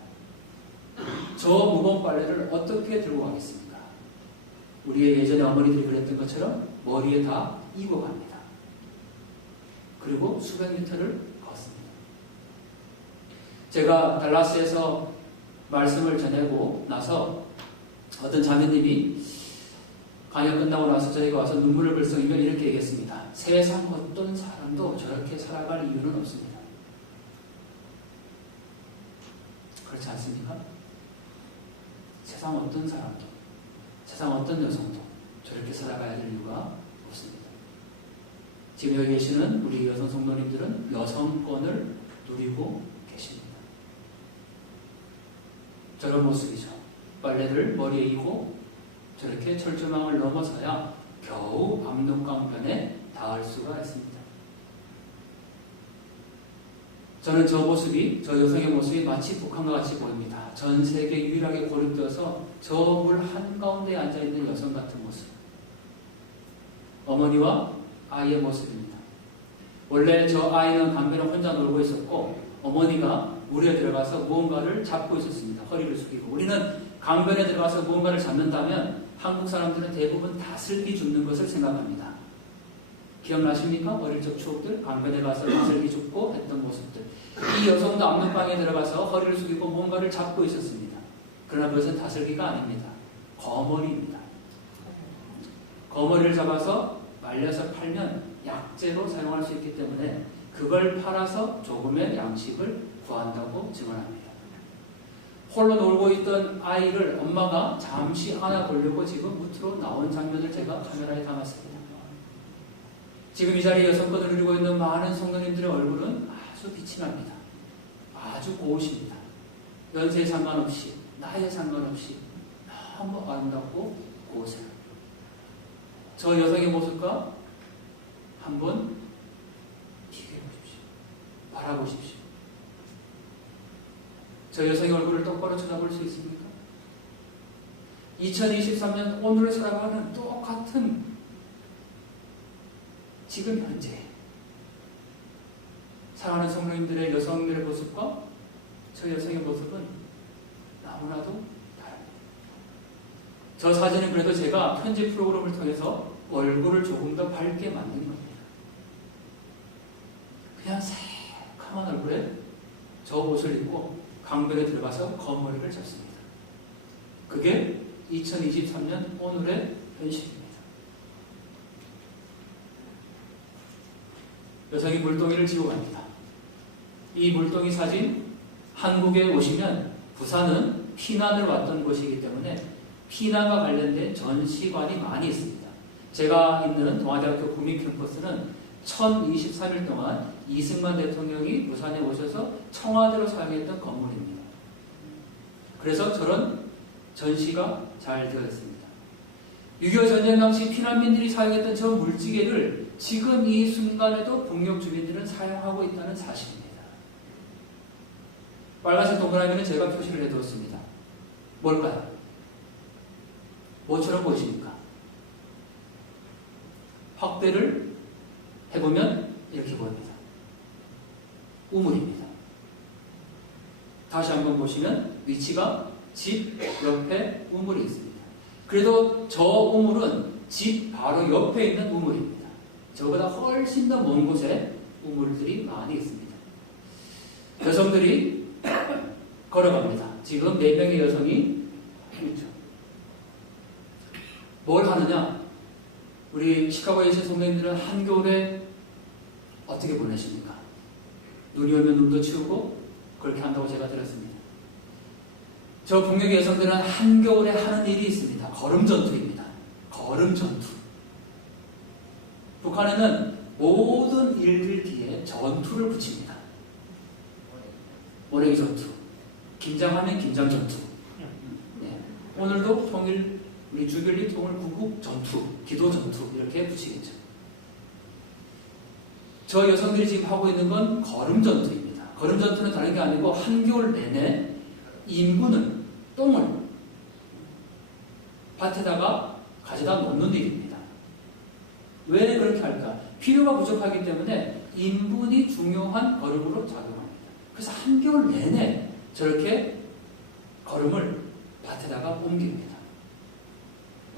저 무거운 빨래를 어떻게 들고 가겠습니까? 우리의 예전에 어머니들이 그랬던 것처럼 머리에 다 이고 갑니다. 그리고 수백 미터를 걷습니다. 제가 달라스에서 말씀을 전하고 나서 어떤 자매님이 강연 끝나고 나서 저희가 와서 눈물을 글썽이며 이렇게 얘기했습니다. 세상 어떤 사람도 저렇게 살아갈 이유는 없습니다. 그렇지 않습니까? 세상 어떤 사람도, 세상 어떤 여성도 저렇게 살아가야 될 이유가 없습니다. 지금 여기 계시는 우리 여성 성도님들은 여성권을 누리고 계십니다. 저런 모습이죠. 빨래를 머리에 이고 저렇게 철조망을 넘어서야 겨우 압록강변에 닿을 수가 있습니다. 저는 저 모습이, 저 여성의 모습이 마치 북한과 같이 보입니다. 전 세계 유일하게 고립되어서 저 물 한가운데 앉아있는 여성 같은 모습. 어머니와 아이의 모습입니다. 원래 저 아이는 강변에 혼자 놀고 있었고 어머니가 물에 들어가서 무언가를 잡고 있었습니다. 허리를 숙이고. 우리는 강변에 들어가서 무언가를 잡는다면 한국 사람들은 대부분 다슬기 줍는 것을 생각합니다. 기억나십니까? 어릴 적 추억들, 강변에 가서 다슬기 줍고 했던 모습들. 이 여성도 압록강에 들어가서 허리를 숙이고 뭔가를 잡고 있었습니다. 그러나 그것은 다슬기가 아닙니다. 거머리입니다. 거머리를 잡아서 말려서 팔면 약재로 사용할 수 있기 때문에 그걸 팔아서 조금의 양식을 구한다고 증언합니다. 홀로 놀고 있던 아이를 엄마가 잠시 안아보려고 지금 무트로 나온 장면을 제가 카메라에 담았습니다. 지금 이 자리에 여성권을 누리고 있는 많은 성도님들의 얼굴은 아주 빛이 납니다. 아주 고우십니다. 연세에 상관없이, 나이에 상관없이 너무 아름답고 고우세요. 저 여성의 모습과 한번 비교해 보십시오. 바라보십시오. 저 여성의 얼굴을 똑바로 쳐다볼 수 있습니까? 2023년 오늘을 살아가는 똑같은 지금 현재 사랑하는 성도님들의 여성들의 모습과 저 여성의 모습은 너무나도 다릅니다. 저 사진은 그래도 제가 편집 프로그램을 통해서 얼굴을 조금 더 밝게 만든 겁니다. 그냥 새카만 얼굴에 저 옷을 입고 강변에 들어가서 거머리를 잡습니다. 그게 2023년 오늘의 현실입니다. 여성이 물동이를 지고 갑니다. 이 물동이 사진, 한국에 오시면 부산은 피난을 왔던 곳이기 때문에 피난과 관련된 전시관이 많이 있습니다. 제가 있는 동아대학교 국민캠퍼스는 1023일 동안 이승만 대통령이 부산에 오셔서 청와대로 사용했던 건물입니다. 그래서 저런 전시가 잘 되어 있습니다. 6.25 전쟁 당시 피난민들이 사용했던 저 물지개를 지금 이 순간에도 북녘 주민들은 사용하고 있다는 사실입니다. 빨간색 동그라미는 제가 표시를 해두었습니다. 뭘까요? 뭐처럼 보이십니까? 확대를 해보면 이렇게 보입니다. 우물입니다. 다시 한번 보시면 위치가 집 옆에 우물이 있습니다. 그래도 저 우물은 집 바로 옆에 있는 우물입니다. 저보다 훨씬 더 먼 곳에 우물들이 많이 있습니다. 여성들이 걸어갑니다. 지금 4명의 여성이 있죠. 뭘 하느냐? 우리 시카고에 계신 선생님들은 한겨울에 어떻게 보내십니까? 눈이 오면 눈도 치우고 그렇게 한다고 제가 들었습니다. 저 북녘의 여성들은 한겨울에 하는 일이 있습니다. 걸음전투입니다. 걸음전투. 북한에는 모든 일들 뒤에 전투를 붙입니다. 모래기 전투. 김장하면 김장전투. 네. 오늘도 통일, 우리 주별리 통일 구국 전투, 기도 전투 이렇게 붙이겠죠. 저 여성들이 지금 하고 있는 건 걸음전투입니다. 걸음전투는 다른 게 아니고 한겨울 내내 인부는 똥을 밭에다가 가져다 놓는 일입니다. 왜 그렇게 할까? 필요가 부족하기 때문에 인분이 중요한 걸음으로 작용합니다. 그래서 한겨울 내내 저렇게 걸음을 밭에다가 옮깁니다.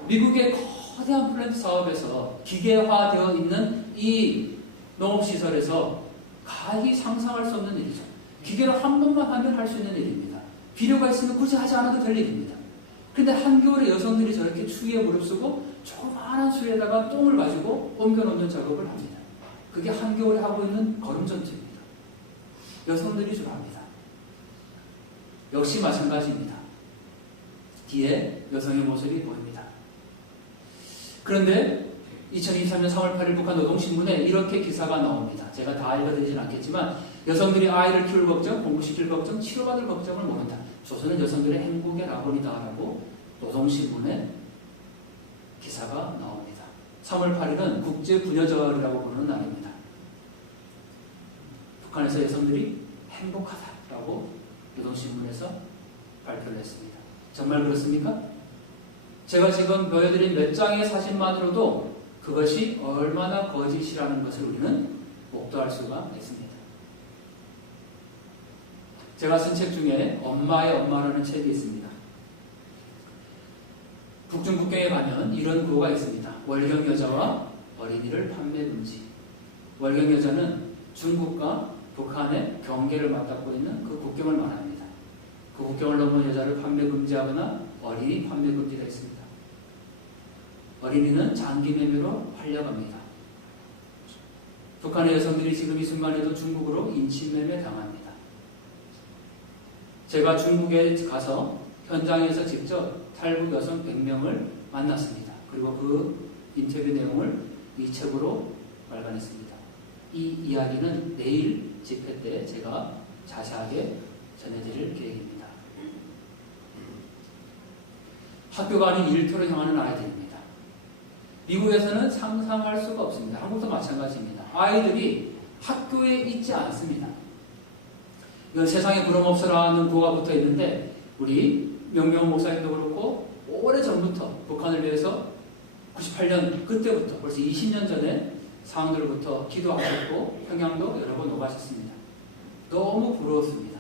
미국의 거대한 플랜트 사업에서 기계화되어 있는 이 농업시설에서 가히 상상할 수 없는 일이죠. 기계로 한 번만 하면 할 수 있는 일입니다. 필요가 있으면 굳이 하지 않아도 될 일입니다. 그런데 한겨울에 여성들이 저렇게 추위에 무릅쓰고 조그마한 수에다가 똥을 가지고 옮겨놓는 작업을 합니다. 그게 한겨울에 하고 있는 걸음전투입니다. 여성들이 주로 합니다. 역시 마찬가지입니다. 뒤에 여성의 모습이 보입니다. 그런데 2023년 3월 8일 북한 노동신문에 이렇게 기사가 나옵니다. 제가 다 읽어드리진 않겠지만 여성들이 아이를 키울 걱정, 공부시킬 걱정, 치료받을 걱정을 모른다. 조선은 여성들의 행복의 낙원이다라고 노동신문에 기사가 나옵니다. 3월 8일은 국제부녀절이라고 부르는 날입니다. 북한에서 여성들이 행복하다라고 노동신문에서 발표를 했습니다. 정말 그렇습니까? 제가 지금 보여드린 몇 장의 사진만으로도 그것이 얼마나 거짓이라는 것을 우리는 목도할 수가 있습니다. 제가 쓴 책 중에 엄마의 엄마라는 책이 있습니다. 북중국경에 가면 이런 구호가 있습니다. 월경 여자와 어린이를 판매 금지. 월경 여자는 중국과 북한의 경계를 맞닿고 있는 그 국경을 말합니다. 그 국경을 넘은 여자를 판매 금지하거나 어린이 판매 금지가 있습니다. 어린이는 장기 매매로 팔려갑니다. 북한의 여성들이 지금 이 순간에도 중국으로 인신매매 당합니다. 제가 중국에 가서 현장에서 직접 탈북 여성 100명을 만났습니다. 그리고 그 인터뷰 내용을 이 책으로 발간했습니다. 이 이야기는 내일 집회 때 제가 자세하게 전해드릴 계획입니다. 학교가 아닌 일터로 향하는 아이들입니다. 미국에서는 상상할 수가 없습니다. 한국도 마찬가지입니다. 아이들이 학교에 있지 않습니다. 이건 세상에 부름 없어라는 구호가 붙어 있는데 우리 명명 목사님도 그렇고 오래전부터 북한을 위해서 98년 그때부터 벌써 20년 전에 상황들부터 기도하셨고 평양도 여러 번 오가셨습니다. 너무 부러웠습니다.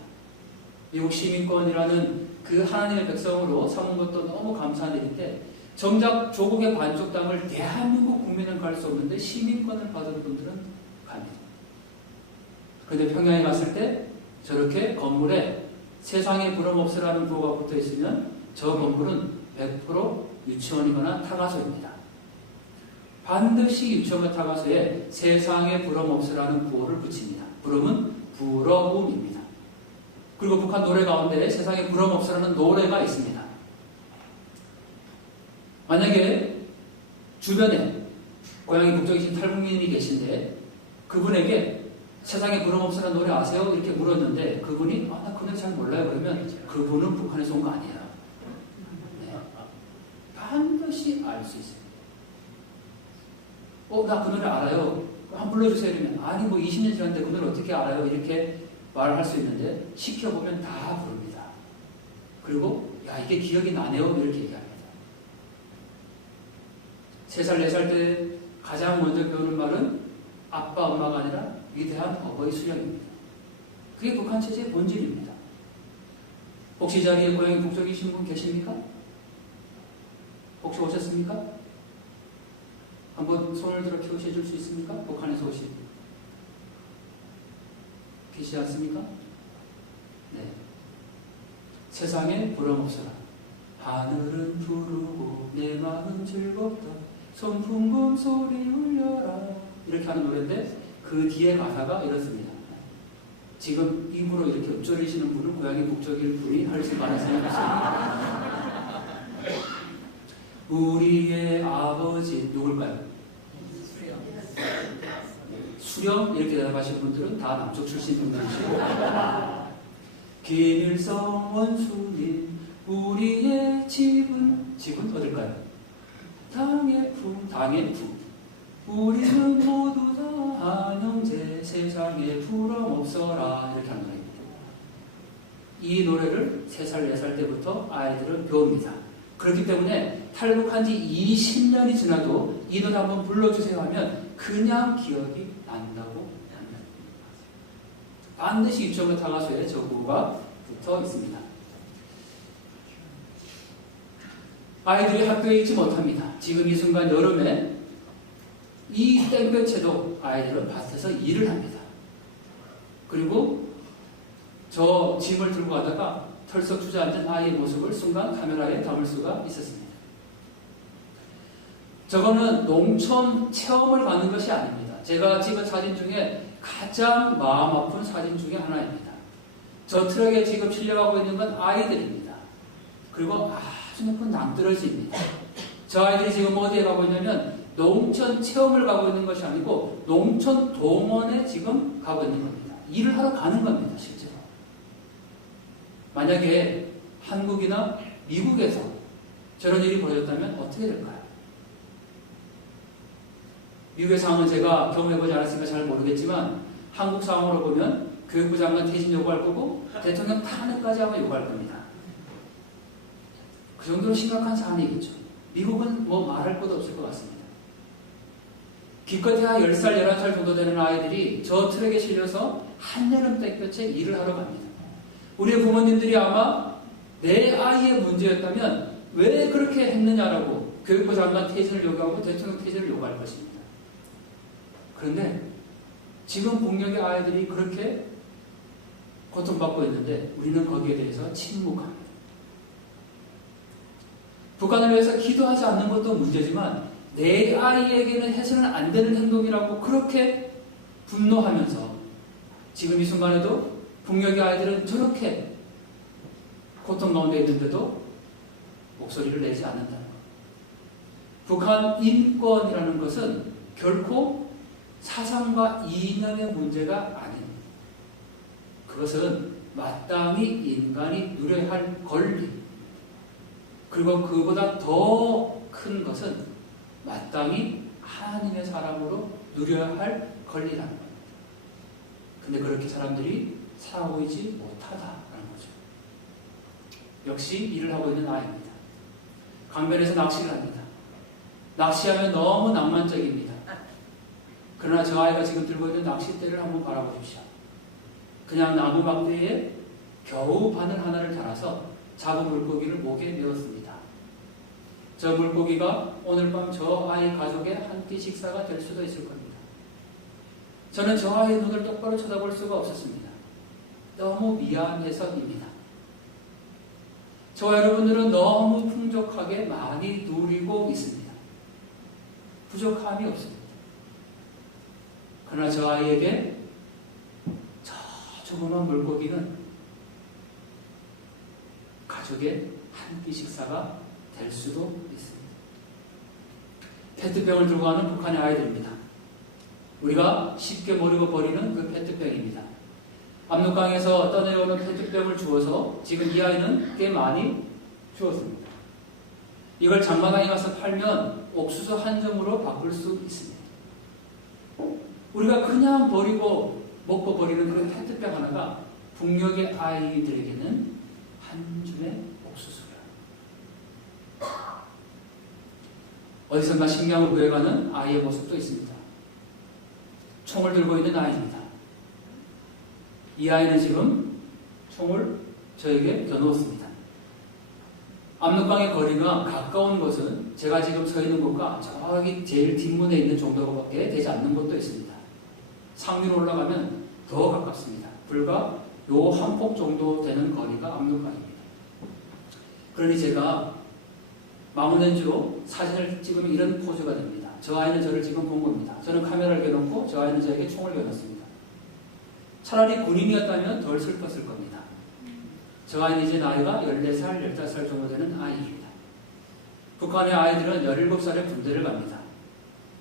미국 시민권이라는 그 하나님의 백성으로 삼은 것도 너무 감사한 일인데 정작 조국의 반쪽 땅을 대한민국 국민은 갈 수 없는데 시민권을 받은 분들은 갑니다. 그런데 평양에 갔을 때 저렇게 건물에 세상에 부름 없으라는 구호가 붙어 있으면 저 건물은 100% 유치원이거나 타가소입니다. 반드시 유치원과 타가소에 세상에 부름 없으라는 구호를 붙입니다. 부름은 부러움입니다. 그리고 북한 노래 가운데 세상에 부름 없으라는 노래가 있습니다. 만약에 주변에 고향이 북쪽이신 탈북민이 계신데 그분에게 세상에 부름 없으라는 노래 아세요? 이렇게 물었는데 그분이 나 그 노래 잘 몰라요. 그러면 그분은 북한에서 온 거 아니에요. 네. 반드시 알 수 있습니다. 나 그 노래 알아요. 한번 불러주세요. 이러면 아니 뭐 20년 지났는데 그 노래 어떻게 알아요? 이렇게 말을 할 수 있는데 시켜보면 다 부릅니다. 그리고 야 이게 기억이 나네요. 이렇게 얘기합니다. 3살, 4살 때 가장 먼저 배우는 말은 아빠, 엄마가 아니라 위대한 어버이 수령입니다. 그게 북한 체제의 본질입니다. 혹시 이 자리에 고향이 북쪽이신 분 계십니까? 혹시 오셨습니까? 한번 손을 들어 표시해 줄 수 있습니까? 북한에서 오신 계시지 않습니까? 네. 세상에 부름 없어라. 하늘은 부르고 내 마음 즐겁다. 손풍금 소리 울려라. 이렇게 하는 노래인데 그 뒤에 가사가 이렇습니다. 지금 입으로 이렇게 읊조리시는 분은 고향이 북쪽일 분이 할 수 가능성이 없습니다. 우리의 아버지 누굴까요? 수령 이렇게 대답하시는 분들은 다 남쪽 출신 분들이시고 김일성 원수님 우리의 집은 어딜까요? 당의 품 우리는 모두 다 한형제 세상에 부럼 없어라 이렇게 하는 거입니다. 이 노래를 3살, 4살 때부터 아이들은 배웁니다. 그렇기 때문에 탈북한 지 20년이 지나도 이 노래 한번 불러주세요 하면 그냥 기억이 난다고 합니다. 반드시 유치원 가수에 저 구호가 붙어 있습니다. 아이들이 학교에 있지 못합니다. 지금 이 순간 여름에 이 땡볕에도 아이들은 밭에서 일을 합니다. 그리고 저 짐을 들고 가다가 털썩 주저앉은 아이의 모습을 순간 카메라에 담을 수가 있었습니다. 저거는 농촌 체험을 가는 것이 아닙니다. 제가 찍은 사진 중에 가장 마음 아픈 사진 중에 하나입니다. 저 트럭에 지금 실려가고 있는 건 아이들입니다. 그리고 아주 높은 낭떠러지입니다. 저 아이들이 지금 어디에 가고 있냐면 농촌 체험을 가고 있는 것이 아니고 농촌 동원에 지금 가고 있는 겁니다. 일을 하러 가는 겁니다. 실제로. 만약에 한국이나 미국에서 저런 일이 벌어졌다면 어떻게 될까요? 미국의 상황은 제가 경험해보지 않았으니까 잘 모르겠지만 한국 상황으로 보면 교육부 장관 퇴진 요구할 거고 대통령 탄핵까지 아마 요구할 겁니다. 그 정도로 심각한 사안이겠죠. 미국은 뭐 말할 것도 없을 것 같습니다. 기껏해야 10살, 11살 정도 되는 아이들이 저 트럭에 실려서 한여름 땡볕에 일을 하러 갑니다. 우리의 부모님들이 아마 내 아이의 문제였다면 왜 그렇게 했느냐라고 교육부 장관 퇴진을 요구하고 대통령 퇴진을 요구할 것입니다. 그런데 지금 북녘의 아이들이 그렇게 고통받고 있는데 우리는 거기에 대해서 침묵합니다. 북한을 위해서 기도하지 않는 것도 문제지만 내 아이에게는 해서는 안 되는 행동이라고 그렇게 분노하면서 지금 이 순간에도 북녘의 아이들은 저렇게 고통 가운데 있는데도 목소리를 내지 않는다는 것. 북한 인권이라는 것은 결코 사상과 이념의 문제가 아닙니다. 그것은 마땅히 인간이 누려야 할 권리, 그리고 그보다 더 큰 것은 마땅히 하나님의 사람으로 누려야 할 권리라는 겁니다. 근데 그렇게 사람들이 살아오고 있지 못하다라는 거죠. 역시 일을 하고 있는 아이입니다. 강변에서 낚시를 합니다. 낚시하면 너무 낭만적입니다. 그러나 저 아이가 지금 들고 있는 낚싯대를 한번 바라보십시오. 그냥 나무 막대에 겨우 바늘 하나를 달아서 잡은 물고기를 목에 메었습니다. 저 물고기가 오늘 밤 저 아이 가족의 한 끼 식사가 될 수도 있을 겁니다. 저는 저 아이의 눈을 똑바로 쳐다볼 수가 없었습니다. 너무 미안해서입니다. 저와 여러분들은 너무 풍족하게 많이 누리고 있습니다. 부족함이 없습니다. 그러나 저 아이에게 저 조그만 물고기는 가족의 한 끼 식사가 될 수도 있습니다. 페트병을 들고 가는 북한의 아이들입니다. 우리가 쉽게 모르고 버리는 그 페트병입니다. 압록강에서 떠내려오는 페트병을 주워서 지금 이 아이는 꽤 많이 주웠습니다. 이걸 장마당에 가서 팔면 옥수수 한 점으로 바꿀 수 있습니다. 우리가 그냥 버리고 먹고 버리는 그 페트병 하나가 북녘의 아이들에게는 한 줌의 옥수수라. 어디선가 식량을 구해가는 아이의 모습도 있습니다. 총을 들고 있는 아이입니다. 이 아이는 지금 총을 저에게 겨누었습니다. 압록강의 거리가 가까운 곳은 제가 지금 서 있는 곳과 저기 제일 뒷문에 있는 정도밖에 되지 않는 곳도 있습니다. 상 위로 올라가면 더 가깝습니다. 불과 요 한 폭 정도 되는 거리가 압록강입니다. 그러니 제가 망원렌즈로 사진을 찍으면 이런 포즈가 됩니다. 저 아이는 저를 지금 본 겁니다. 저는 카메라를 겨놓고 저 아이는 저에게 총을 겨눴습니다. 차라리 군인이었다면 덜 슬펐을 겁니다. 저 아이는 이제 나이가 14살, 15살 정도 되는 아이입니다. 북한의 아이들은 17살에 군대를 갑니다.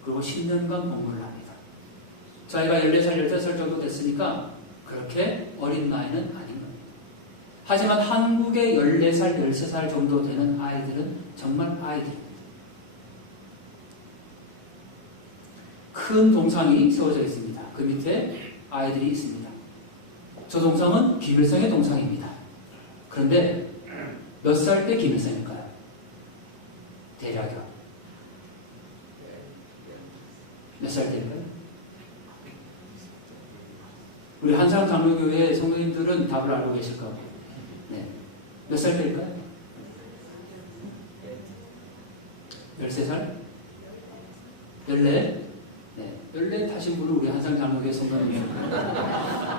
그리고 10년간 복무를 합니다. 저 아이가 14살, 15살 정도 됐으니까 그렇게 어린 나이는 아닌 겁니다. 하지만 한국의 14살, 13살 정도 되는 아이들은 정말 아이들입니다. 큰 동상이 세워져 있습니다. 그 밑에 아이들이 있습니다. 저 동상은 김일성의 동상입니다. 그런데 몇 살 때 김일성일까요? 대략이요. 몇 살 때일까요? 우리 한상 장로교회 성도님들은 답을 알고 계실 거고. 네. 몇 살 때일까요? 13살? 14? 네. 14 타신 분은 우리 한상 장로교회 성도님이에요.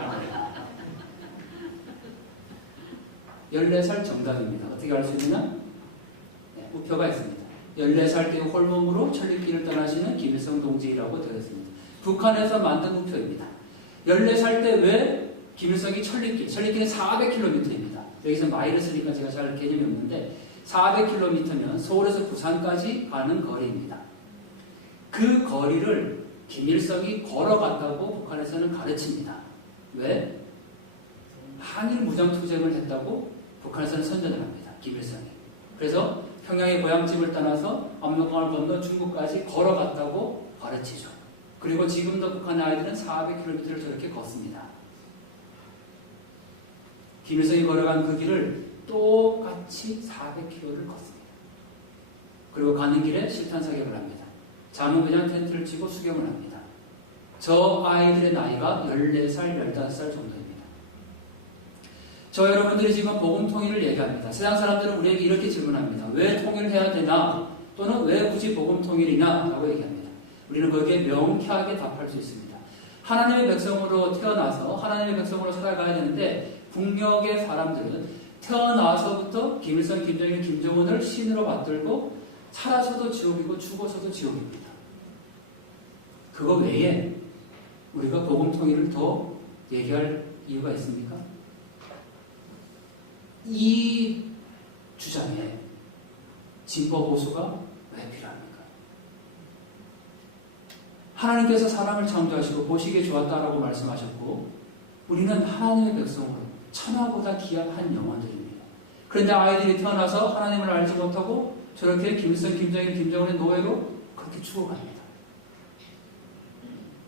14살 정답입니다. 어떻게 알 수 있느냐? 네, 우표가 있습니다. 14살 때 홀몸으로 천리길을 떠나시는 김일성 동지라고 되어 있습니다. 북한에서 만든 우표입니다. 14살 때 왜 김일성이 천리길은 400km입니다. 여기서 마일을 쓰니까 제가 잘 개념이 없는데 400km면 서울에서 부산까지 가는 거리입니다. 그 거리를 김일성이 걸어갔다고 북한에서는 가르칩니다. 왜? 한일 무장투쟁을 했다고 북한에서는 선전을 합니다. 김일성이. 그래서 평양의 고향집을 떠나서 압록강을 건너 중국까지 걸어갔다고 가르치죠. 그리고 지금도 북한의 아이들은 400km를 저렇게 걷습니다. 김일성이 걸어간 그 길을 똑같이 400km를 걷습니다. 그리고 가는 길에 실탄 사격을 합니다. 잠은 그냥 텐트를 치고 수경을 합니다. 저 아이들의 나이가 14살, 15살 정도입니다. 저 여러분들이 지금 복음 통일을 얘기합니다. 세상 사람들은 우리에게 이렇게 질문합니다. 왜 통일해야 되나? 또는 왜 굳이 복음 통일이냐? 라고 얘기합니다. 우리는 거기에 명쾌하게 답할 수 있습니다. 하나님의 백성으로 태어나서 하나님의 백성으로 살아가야 되는데 북녘의 사람들은 태어나서부터 김일성, 김정일, 김정은을 신으로 받들고 살아서도 지옥이고 죽어서도 지옥입니다. 그거 외에 우리가 복음 통일을 더 얘기할 이유가 있습니까? 이 주장에 진보 보수가 왜 필요합니까? 하나님께서 사람을 창조하시고 보시기에 좋았다라고 말씀하셨고 우리는 하나님의 백성으로 천하보다 귀한 영혼들입니다. 그런데 아이들이 태어나서 하나님을 알지 못하고 저렇게 김일성, 김정일, 김정은의 노예로 그렇게 죽어갑니다.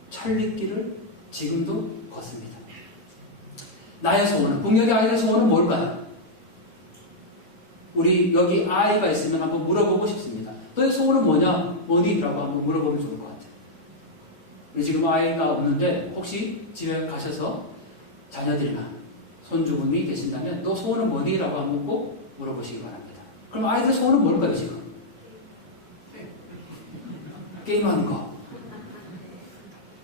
천리길을 지금도 걷습니다. 나의 소원은, 북녘의 아이의 소원은 뭘까요? 우리 여기 아이가 있으면 한번 물어보고 싶습니다. 너의 소원은 뭐냐? 뭐니? 라고 한번 물어보면 좋을 것 같아요. 우리 지금 아이가 없는데 혹시 집에 가셔서 자녀들이나 손주분이 계신다면 너 소원은 뭐니? 라고 한번 꼭 물어보시기 바랍니다. 그럼 아이들 소원은 뭘까요 지금? 게임하는 거.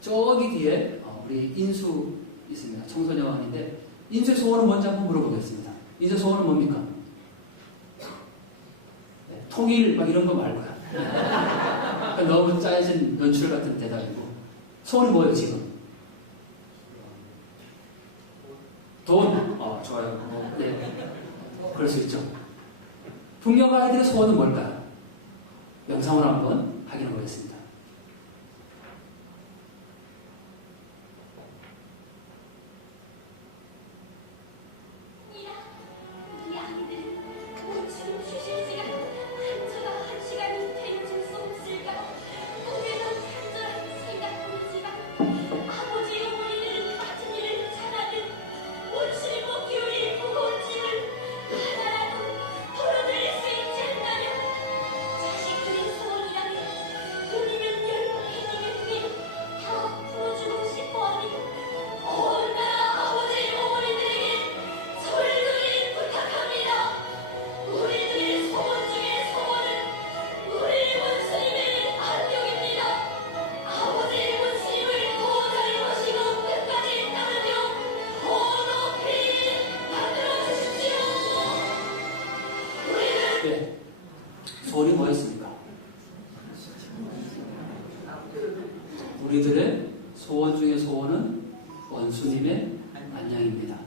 저기 뒤에 우리 인수 있습니다. 청소년인데 인수의 소원은 뭔지 한번 물어보겠습니다. 인수의 소원은 뭡니까? 통일 막 이런 거 말고요. 너무 짜여진 연출 같은 대답이고. 소원이 뭐예요 지금? 돈? 좋아요. 네, 그럴 수 있죠. 북녘 아이들의 소원은 뭘까요? 영상으로 한번 확인해 보겠습니다. 자식들의 소원이라면 우리들의 소원 중에 소원은 원수님의 안녕입니다.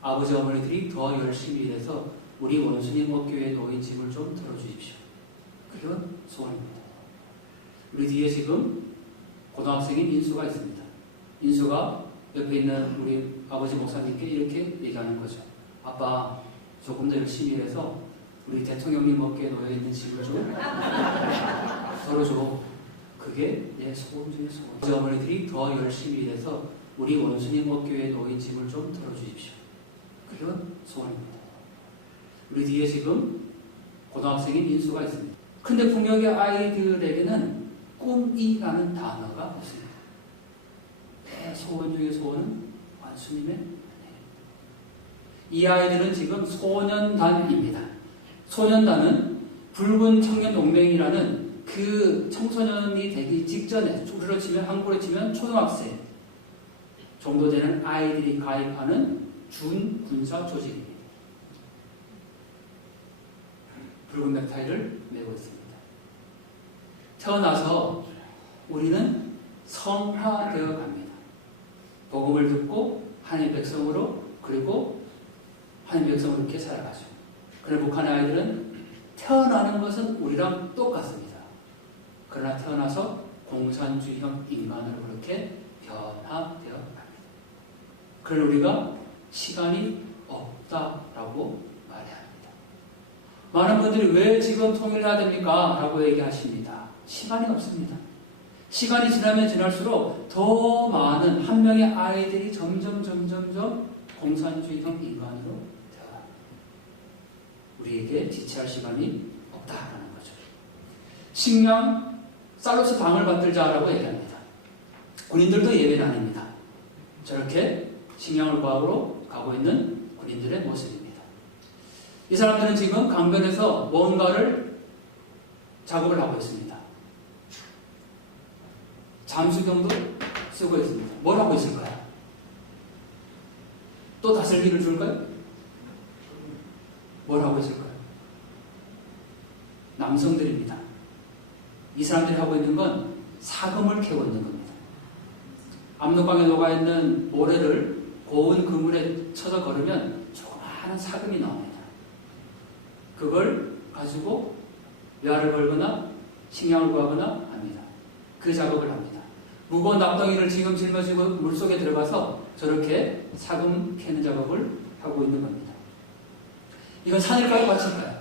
아버지 어머니들이 더 열심히 일해서 우리 원수님 어깨에 놓인 짐을 좀 들어주십시오. 그런 소원입니다. 우리 뒤에 지금 고등학생인 인수가 있습니다. 인수가 옆에 있는 우리 아버지 목사님께 이렇게 얘기하는 거죠. 아빠, 조금 더 열심히 일해서 우리 대통령님 어깨에 놓여있는 짐을 좀 덜어줘. 그게 내 소원 중에 소원. 아버지 어머니들이 더 열심히 일해서 우리 원수님 어깨에 놓인 짐을 좀 덜어주십시오. 그건 소원입니다. 우리 뒤에 지금 고등학생인 인수가 있습니다. 근데 분명히 아이들에게는 꿈이라는 단어가 없습니다. 내 소원 중에 소원은 원수님의 은혜. 이 아이들은 지금 소년단입니다. 소년단은 붉은 청년동맹이라는 그 청소년이 되기 직전에, 우리로 치면, 한국으로 치면 초등학생 정도 되는 아이들이 가입하는 준군사 조직입니다. 붉은 넥타이를 메고 있습니다. 태어나서 우리는 성화되어 갑니다. 복음을 듣고 하나님의 백성으로, 그리고 하나님의 백성으로 이렇게 살아가죠. 그런데 북한의 아이들은 태어나는 것은 우리랑 똑같습니다. 그러나 태어나서 공산주의형 인간으로 그렇게 변화되어 갑니다. 그러나 우리가 시간이 없다라고 말해야 합니다. 많은 분들이 왜 지금 통일해야 됩니까? 라고 얘기하십니다. 시간이 없습니다. 시간이 지나면 지날수록 더 많은 한 명의 아이들이 점점 공산주의형 인간으로 되어갑니다. 우리에게 지체할 시간이 없다라는 거죠. 식량, 쌀로서 당을 받들자라고 얘기합니다. 군인들도 예외는 아닙니다. 저렇게 식량을 구하러 가고 있는 군인들의 모습입니다. 이 사람들은 지금 강변에서 뭔가를 작업을 하고 있습니다. 잠수경도 쓰고 있습니다. 뭘 하고 있을까요? 또 다슬기를 줄까요? 뭘 하고 있을까요? 남성들입니다. 이 사람들이 하고 있는 건 사금을 캐고 있는 겁니다. 압록강에 녹아있는 모래를 고운 그물에 쳐서 걸으면 조그마한 사금이 나옵니다. 그걸 가지고 묘를 걸거나 식량을 구하거나 합니다. 그 작업을 합니다. 무거운 납덩이를 지금 짊어지고 물속에 들어가서 저렇게 사금 캐는 작업을 하고 있는 겁니다. 이건 산일까요? 밭일까요?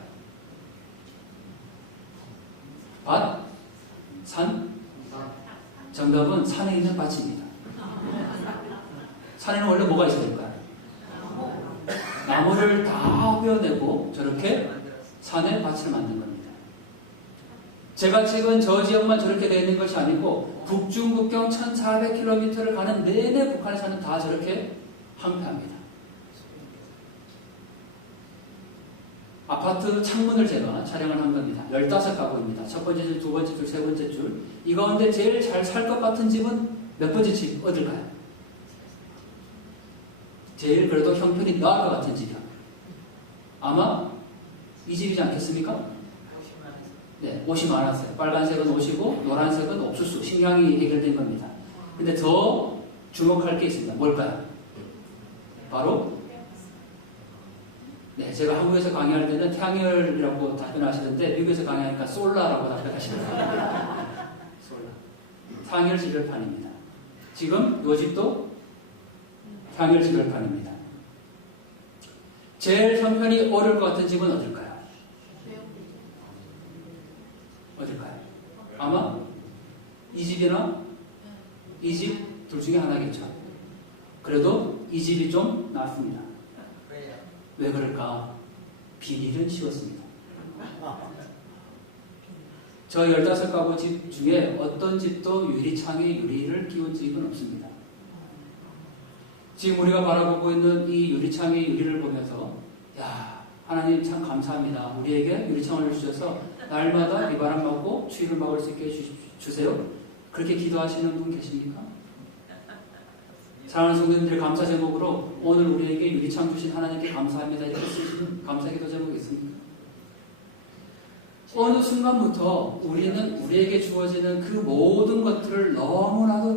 밭? 산? 정답은 산에 있는 밭입니다. 산에는 원래 뭐가 있어야 될까요? 나무를 다 베어내고 저렇게 산에 밭을 만든 겁니다. 제가 찍은 저 지역만 저렇게 되어 있는 것이 아니고 북중국경 1400km를 가는 내내 북한에 사는 다 저렇게 항폐합니다. 아파트 창문을 제가 촬영을 한 겁니다. 15가구입니다. 첫 번째 줄, 두 번째 줄, 세 번째 줄. 이 가운데 제일 잘 살 것 같은 집은 몇 번째 집 어딜까요? 제일 그래도 형편이 나을 것 같은 집이요. 아마 이 집이지 않겠습니까? 네, 옷이 많았어요. 빨간색은 옷이고 노란색은 옥수수, 식량이 해결된 겁니다. 근데 더 주목할 게 있습니다. 뭘까요? 바로 네, 제가 한국에서 강의할 때는 태양열이라고 답변하시는데 미국에서 강의하니까 솔라라고 답변하십니다. 솔라. 태양열 지별판입니다. 지금 이 집도 태양열 지별판입니다. 제일 형편이 어려울 것 같은 집은 어딜까요? 어딜까요? 아마 이 집이나 이 집 둘 중에 하나겠죠. 그래도 이 집이 좀 낫습니다. 왜 그럴까? 비닐은 씌웠습니다. 저 15가구 집 중에 어떤 집도 유리창에 유리를 끼운 집은 없습니다. 지금 우리가 바라보고 있는 이 유리창의 유리를 보면서 야, 하나님 참 감사합니다. 우리에게 유리창을 주셔서 날마다 비바람 맞고 추위를 막을 수 있게 주세요. 그렇게 기도하시는 분 계십니까? 사랑하는 성도님들의 감사 제목으로 오늘 우리에게 유리창 주신 하나님께 감사합니다. 이렇게 쓰시는 감사 기도 제목이 있습니까? 어느 순간부터 우리는 우리에게 주어지는 그 모든 것들을 너무나도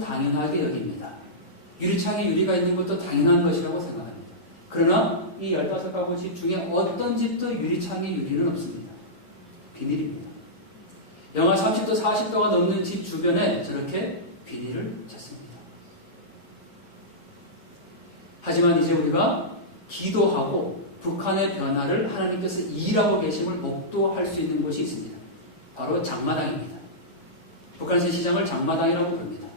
유리창에 유리가 있는 것도 당연한 것이라고 생각합니다. 그러나 이 15가구 집 중에 어떤 집도 유리창에 유리는 없습니다. 비닐입니다. 영하 30도, 40도가 넘는 집 주변에 저렇게 비닐을 쳤습니다. 하지만 이제 우리가 기도하고 북한의 변화를 하나님께서 일하고 계심을 목도할 수 있는 곳이 있습니다. 바로 장마당입니다. 북한의 시장을 장마당이라고 부릅니다.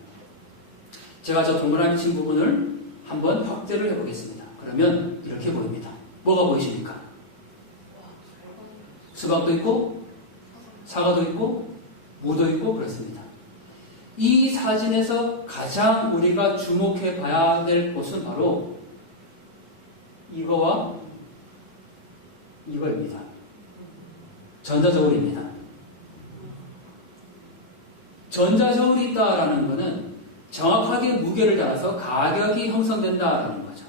제가 저 동그라미 친 부분을 한번 확대를 해보겠습니다. 그러면 이렇게 보입니다. 뭐가 보이십니까? 수박도 있고 사과도 있고 무도 있고 그렇습니다. 이 사진에서 가장 우리가 주목해 봐야 될 곳은 바로 이거와 이거입니다. 전자저울입니다. 전자저울이 있다라는 것은 정확하게 무게를 따라서 가격이 형성된다라는 거죠.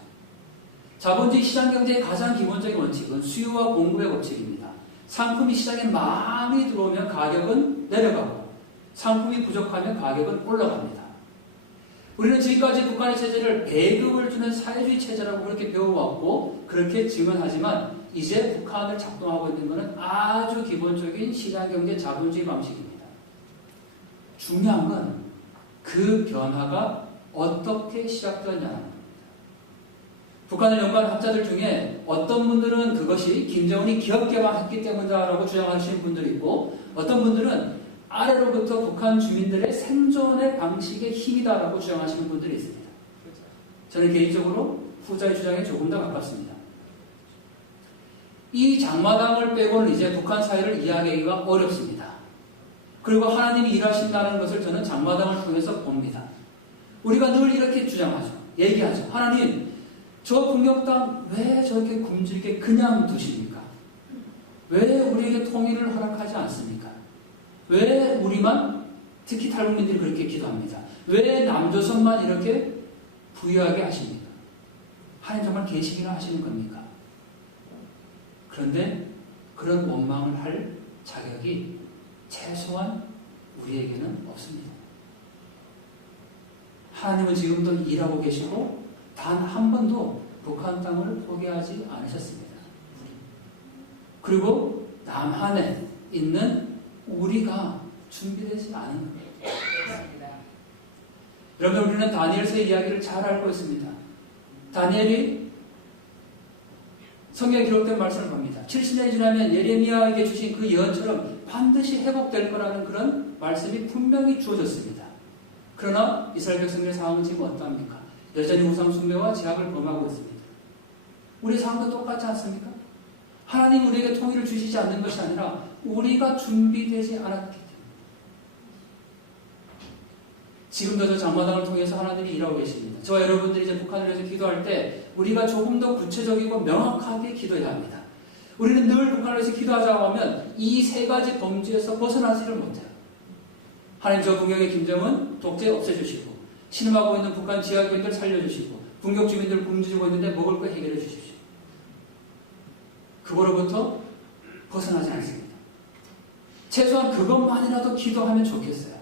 자본주의 시장경제의 가장 기본적인 원칙은 수요와 공급의 법칙입니다. 상품이 시장에 많이 들어오면 가격은 내려가고 상품이 부족하면 가격은 올라갑니다. 우리는 지금까지 북한의 체제를 배급을 주는 사회주의 체제라고 그렇게 배워왔고 그렇게 증언하지만 이제 북한을 작동하고 있는 것은 아주 기본적인 시장경제 자본주의 방식입니다. 중요한 건 그 변화가 어떻게 시작되었냐는 겁니다. 북한을 연구한 학자들 중에 어떤 분들은 그것이 김정은이 기업 개방했기 때문이다라고 주장하시는 분들이 있고 어떤 분들은 아래로부터 북한 주민들의 생존의 방식의 힘이다라고 주장하시는 분들이 있습니다. 저는 개인적으로 후자의 주장에 조금 더 가깝습니다. 이 장마당을 빼고는 이제 북한 사회를 이해하기가 어렵습니다. 그리고 하나님이 일하신다는 것을 저는 장마당을 통해서 봅니다. 우리가 늘 이렇게 주장하죠. 얘기하죠. 하나님, 저 북녘 땅 왜 저렇게 굶주리게 그냥 두십니까? 왜 우리에게 통일을 허락하지 않습니까? 왜 우리만, 특히 탈북민들이 그렇게 기도합니다. 왜 남조선만 이렇게 부유하게 하십니까? 하나님 정말 계시기나 하시는 겁니까? 그런데 그런 원망을 할 자격이 최소한 우리에게는 없습니다. 하나님은 지금도 일하고 계시고 단 한 번도 북한 땅을 포기하지 않으셨습니다. 그리고 남한에 있는 우리가 준비되지 않은 겁니다. 여러분 우리는 다니엘서의 이야기를 잘 알고 있습니다. 다니엘이 성경에 기록된 말씀을 봅니다. 70년이 지나면 예레미야에게 주신 그 예언처럼 반드시 회복될 거라는 그런 말씀이 분명히 주어졌습니다. 그러나 이스라엘 백성들의 상황은 지금 어떠합니까? 여전히 우상 숭배와 제약을 범하고 있습니다. 우리 상황도 똑같지 않습니까? 하나님 우리에게 통일을 주시지 않는 것이 아니라 우리가 준비되지 않았기 때문에 지금도 저 장마당을 통해서 하나님이 일하고 계십니다. 저와 여러분들이 이제 북한을 위해서 기도할 때 우리가 조금 더 구체적이고 명확하게 기도해야 합니다. 우리는 늘 북한을 위해서 기도하자고 하면 이 세 가지 범주에서 벗어나지를 못해요. 하나님 저 북녘의 김정은 독재 없애주시고 신음하고 있는 북한 지하교인들 살려주시고 북녘 주민들 굶주리고 있는데 먹을 거 해결해 주십시오. 그거로부터 벗어나지 않습니다. 최소한 그것만이라도 기도하면 좋겠어요.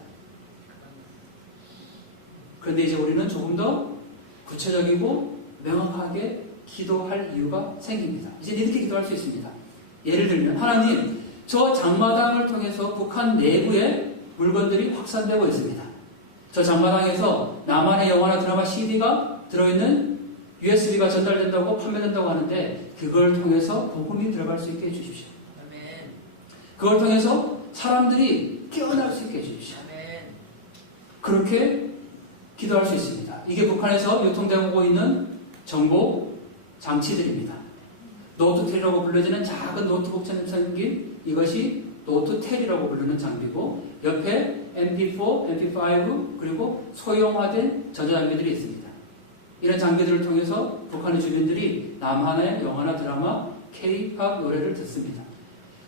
그런데 이제 우리는 조금 더 구체적이고 명확하게 기도할 이유가 생깁니다. 이제 이렇게 기도할 수 있습니다. 예를 들면 하나님 저 장마당을 통해서 북한 내부에 물건들이 확산되고 있습니다. 저 장마당에서 남한의 영화나 드라마 CD가 들어있는 USB가 전달된다고 판매된다고 하는데 그걸 통해서 복음이 들어갈 수 있게 해주십시오. 아멘. 그걸 통해서 사람들이 깨어날 수 있게 해주십시오. 아멘. 그렇게 기도할 수 있습니다. 이게 북한에서 유통되고 있는 정보 장치들입니다. 노트텔이라고 불려지는 작은 노트북처럼 생긴 이것이 노트텔이라고 부르는 장비고 옆에 MP4, MP5 그리고 소형화된 전자장비들이 있습니다. 이런 장비들을 통해서 북한의 주민들이 남한의 영화나 드라마, K-팝 노래를 듣습니다.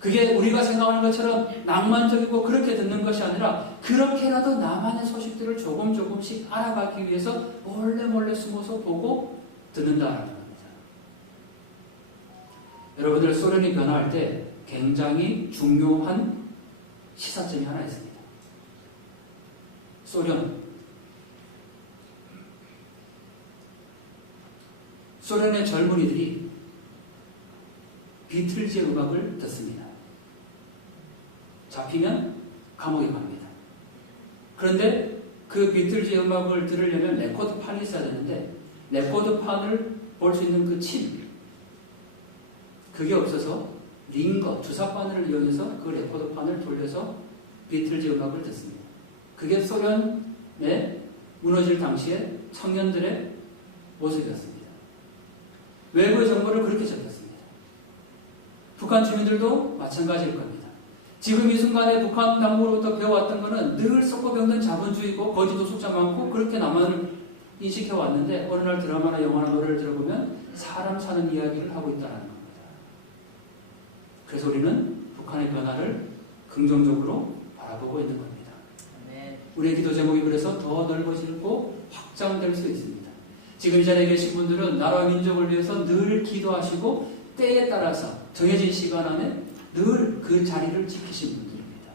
그게 우리가 생각하는 것처럼 낭만적이고 그렇게 듣는 것이 아니라 그렇게라도 남한의 소식들을 조금씩 알아가기 위해서 몰래 숨어서 보고 듣는다는 겁니다. 여러분들 소련이 변화할 때 굉장히 중요한 시사점이 하나 있습니다. 소련 소련의 젊은이들이 비틀즈의 음악을 듣습니다. 잡히면 감옥에 갑니다. 그런데 그 비틀즈의 음악을 들으려면 레코드판이 있어야 되는데 레코드판을 볼 수 있는 그 칩, 그게 없어서 링거, 주사바늘을 이용해서 그 레코드판을 돌려서 비틀즈 음악을 듣습니다. 그게 소련의 무너질 당시에 청년들의 모습이었습니다. 외부의 정보를 그렇게 접했습니다. 북한 주민들도 마찬가지일 겁니다. 지금 이 순간에 북한 당국으로부터 배워왔던 것은 늘 썩고 병든 자본주의고 거지 노숙자 많고 그렇게 남한을 인식해왔는데 어느 날 드라마나 영화나 노래를 들어보면 사람 사는 이야기를 하고 있다는 겁니다. 그래서 우리는 북한의 변화를 긍정적으로 바라보고 있는 겁니다. 우리의 기도 제목이 그래서 더 넓어지고 확장될 수 있습니다. 지금 이 자리에 계신 분들은 나라와 민족을 위해서 늘 기도하시고 때에 따라서 정해진 시간 안에 늘 그 자리를 지키신 분들입니다.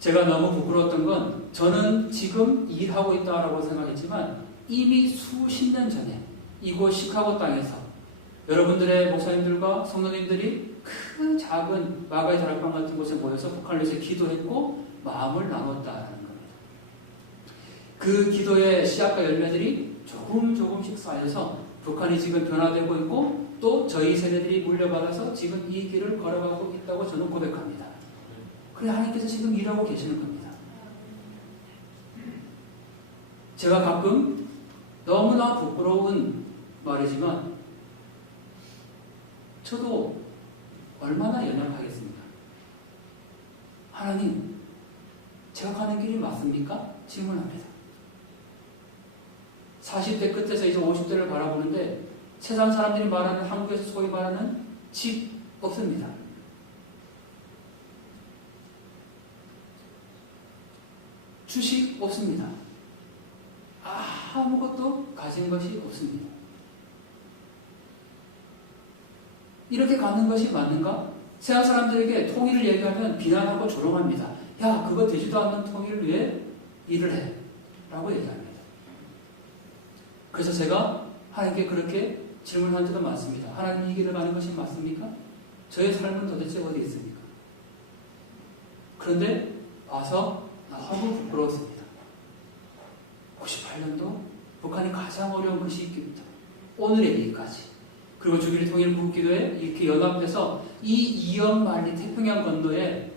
제가 너무 부끄러웠던 건 저는 지금 일하고 있다라고 생각했지만 이미 수십 년 전에 이곳 시카고 땅에서 여러분들의 목사님들과 성도님들이 그 작은 마가의 다락방 같은 곳에 모여서 북한을 위해서 기도했고 마음을 나눴다는 겁니다. 그 기도의 씨앗과 열매들이 조금씩 쌓여서 북한이 지금 변화되고 있고 또 저희 세대들이 물려받아서 지금 이 길을 걸어가고 있다고 저는 고백합니다. 그래 하나님께서 지금 일하고 계시는 겁니다. 제가 가끔 너무나 부끄러운 말이지만 저도 얼마나 연약하겠습니까? 하나님, 제가 가는 길이 맞습니까? 질문합니다. 40대 끝에서 이제 50대를 바라보는데 세상 사람들이 말하는 한국에서 소위 말하는 집 없습니다. 주식 없습니다. 아무것도 가진 것이 없습니다. 이렇게 가는 것이 맞는가? 세상 사람들에게 통일을 얘기하면 비난하고 조롱합니다. 야, 그거 되지도 않는 통일을 위해 일을 해. 라고 얘기합니다. 그래서 제가 하나님께 그렇게 질문한 적도 많습니다. 하나님 이 길을 가는 것이 맞습니까? 저의 삶은 도대체 어디 있습니까? 그런데 와서 너무 부끄러웠습니다. 98년도 북한이 가장 어려운 그 시기입니다. 오늘의 일까지. 그리고 주기를 통일 국기도에 이렇게 연합해서 이 이연만리 태평양 건너에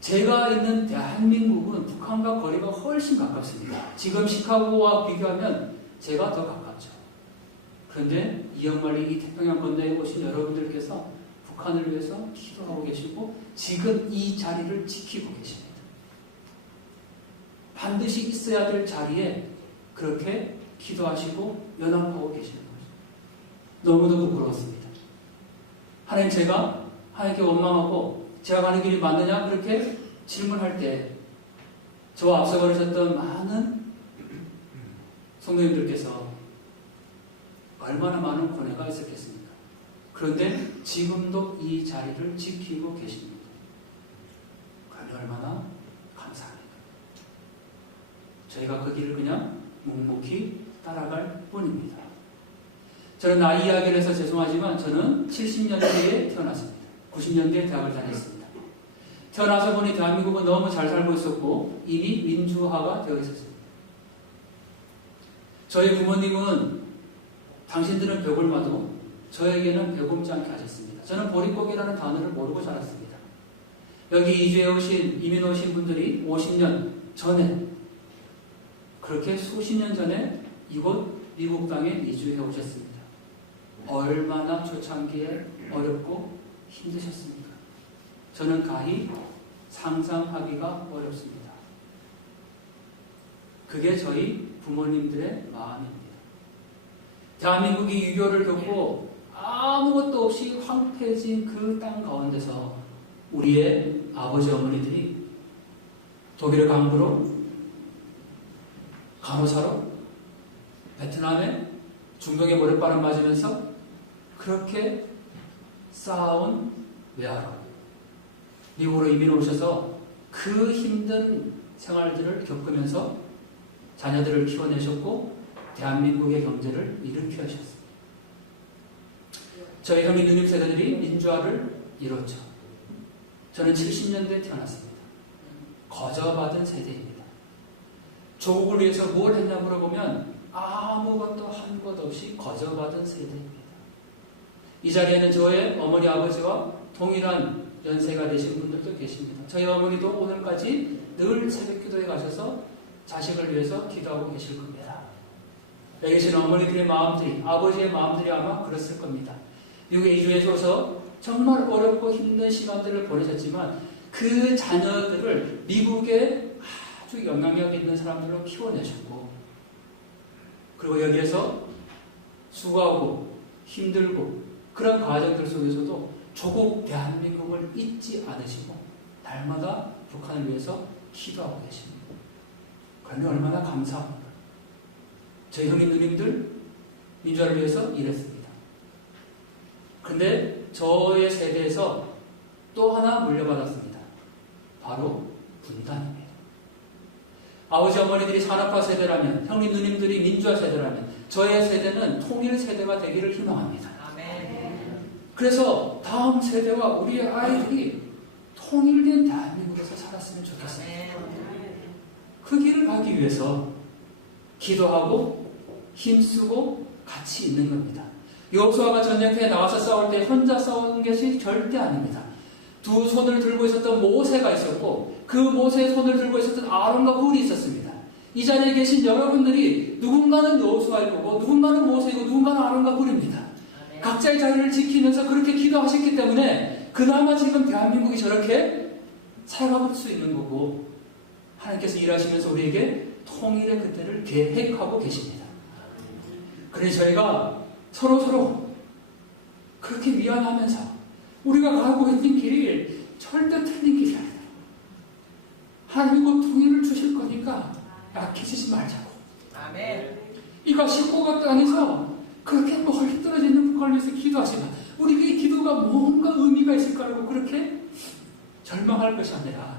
제가 있는 대한민국은 북한과 거리가 훨씬 가깝습니다. 지금 시카고와 비교하면 제가 더 가깝죠. 그런데 이연만리 이 태평양 건너에 오신 여러분들께서 북한을 위해서 기도하고 계시고 지금 이 자리를 지키고 계십니다. 반드시 있어야 될 자리에 그렇게 기도하시고 연합하고 계시는 거죠. 너무도 부끄러웠습니다. 하나님, 제가 하나님께 원망하고 제가 가는 길이 맞느냐? 그렇게 질문할 때 저와 앞서 걸으셨던 많은 성도님들께서 얼마나 많은 고뇌가 있었겠습니까? 그런데 지금도 이 자리를 지키고 계십니다. 그러니 얼마나 감사합니다. 저희가 그 길을 그냥 묵묵히 따라갈 뿐입니다. 저는 나이 이야기를 해서 죄송하지만 저는 70년대에 태어났습니다. 90년대에 대학을 다녔습니다. 태어나서 보니 대한민국은 너무 잘 살고 있었고 이미 민주화가 되어 있었습니다. 저희 부모님은 당신들은 벽을 봐도 저에게는 배고프지 않게 하셨습니다. 저는 보릿고개라는 단어를 모르고 자랐습니다. 여기 이주해 오신, 이민 오신 분들이 50년 전에 그렇게 수십 년 전에 이곳 미국 땅에 이주해 오셨습니다. 얼마나 초창기에 어렵고 힘드셨습니까? 저는 가히 상상하기가 어렵습니다. 그게 저희 부모님들의 마음입니다. 대한민국이 유교를 겪고 아무것도 없이 황폐해진 그 땅 가운데서 우리의 아버지 어머니들이 독일의 강부로 간호사로 베트남에 중동의 모래바람 맞으면서 그렇게 쌓아온 외화로 미국으로 이민 오셔서 그 힘든 생활들을 겪으면서 자녀들을 키워내셨고 대한민국의 경제를 일으켜 하셨습니다. 저희 형님 누님 세대들이 민주화를 이뤘죠. 저는 70년대에 태어났습니다. 거저받은 세대입니다. 조국을 위해서 뭘 했냐 물어보면 아무것도 한 것 없이 거저받은 세대입니다. 이 자리에는 저의 어머니 아버지와 동일한 연세가 되신 분들도 계십니다. 저희 어머니도 오늘까지 늘 새벽기도에 가셔서 자식을 위해서 기도하고 계실 겁니다. 여기 계신 어머니들의 마음들이, 아버지의 마음들이 아마 그랬을 겁니다. 미국에 이주해서 정말 어렵고 힘든 시간들을 보내셨지만 그 자녀들을 미국에 아주 영향력 있는 사람들로 키워내셨고, 그리고 여기에서 수고하고 힘들고 그런 과정들 속에서도 조국 대한민국을 잊지 않으시고 날마다 북한을 위해서 기도하고 계십니다. 그런데 얼마나 감사합니다. 저희 형님 누님들 민주화를 위해서 일했습니다. 그런데 저의 세대에서 또 하나 물려받았습니다. 바로 분단입니다. 아버지 어머니들이 산업화 세대라면, 형님 누님들이 민주화 세대라면 저의 세대는 통일 세대가 되기를 희망합니다. 그래서 다음 세대와 우리의 아이들이 통일된 대한민국에서 살았으면 좋겠습니다. 그 길을 가기 위해서 기도하고 힘쓰고 같이 있는 겁니다. 여호수아가 전쟁터에 나와서 싸울 때 혼자 싸우는 것이 절대 아닙니다. 두 손을 들고 있었던 모세가 있었고 그 모세의 손을 들고 있었던 아론과 훌이 있었습니다. 이 자리에 계신 여러분들이 누군가는 여호수아일 거고 누군가는 모세이고 누군가는 아론과 훌입니다. 각자의 자리를 지키면서 그렇게 기도하셨기 때문에 그나마 지금 대한민국이 저렇게 살아갈 수 있는 거고, 하나님께서 일하시면서 우리에게 통일의 그때를 계획하고 계십니다. 그래서 저희가 서로 그렇게 위안하면서 우리가 가고 있는 길이 절대 틀린 길이 아니다. 하나님이 곧 통일을 주실 거니까 약해지지 말자고. 아멘. 이거 식구가 땅에서 그렇게 멀리 떨어져 있는 북한을 위해서 기도하지만 우리에게 기도가 뭔가 의미가 있을 거라고 그렇게 절망할 것이 아니라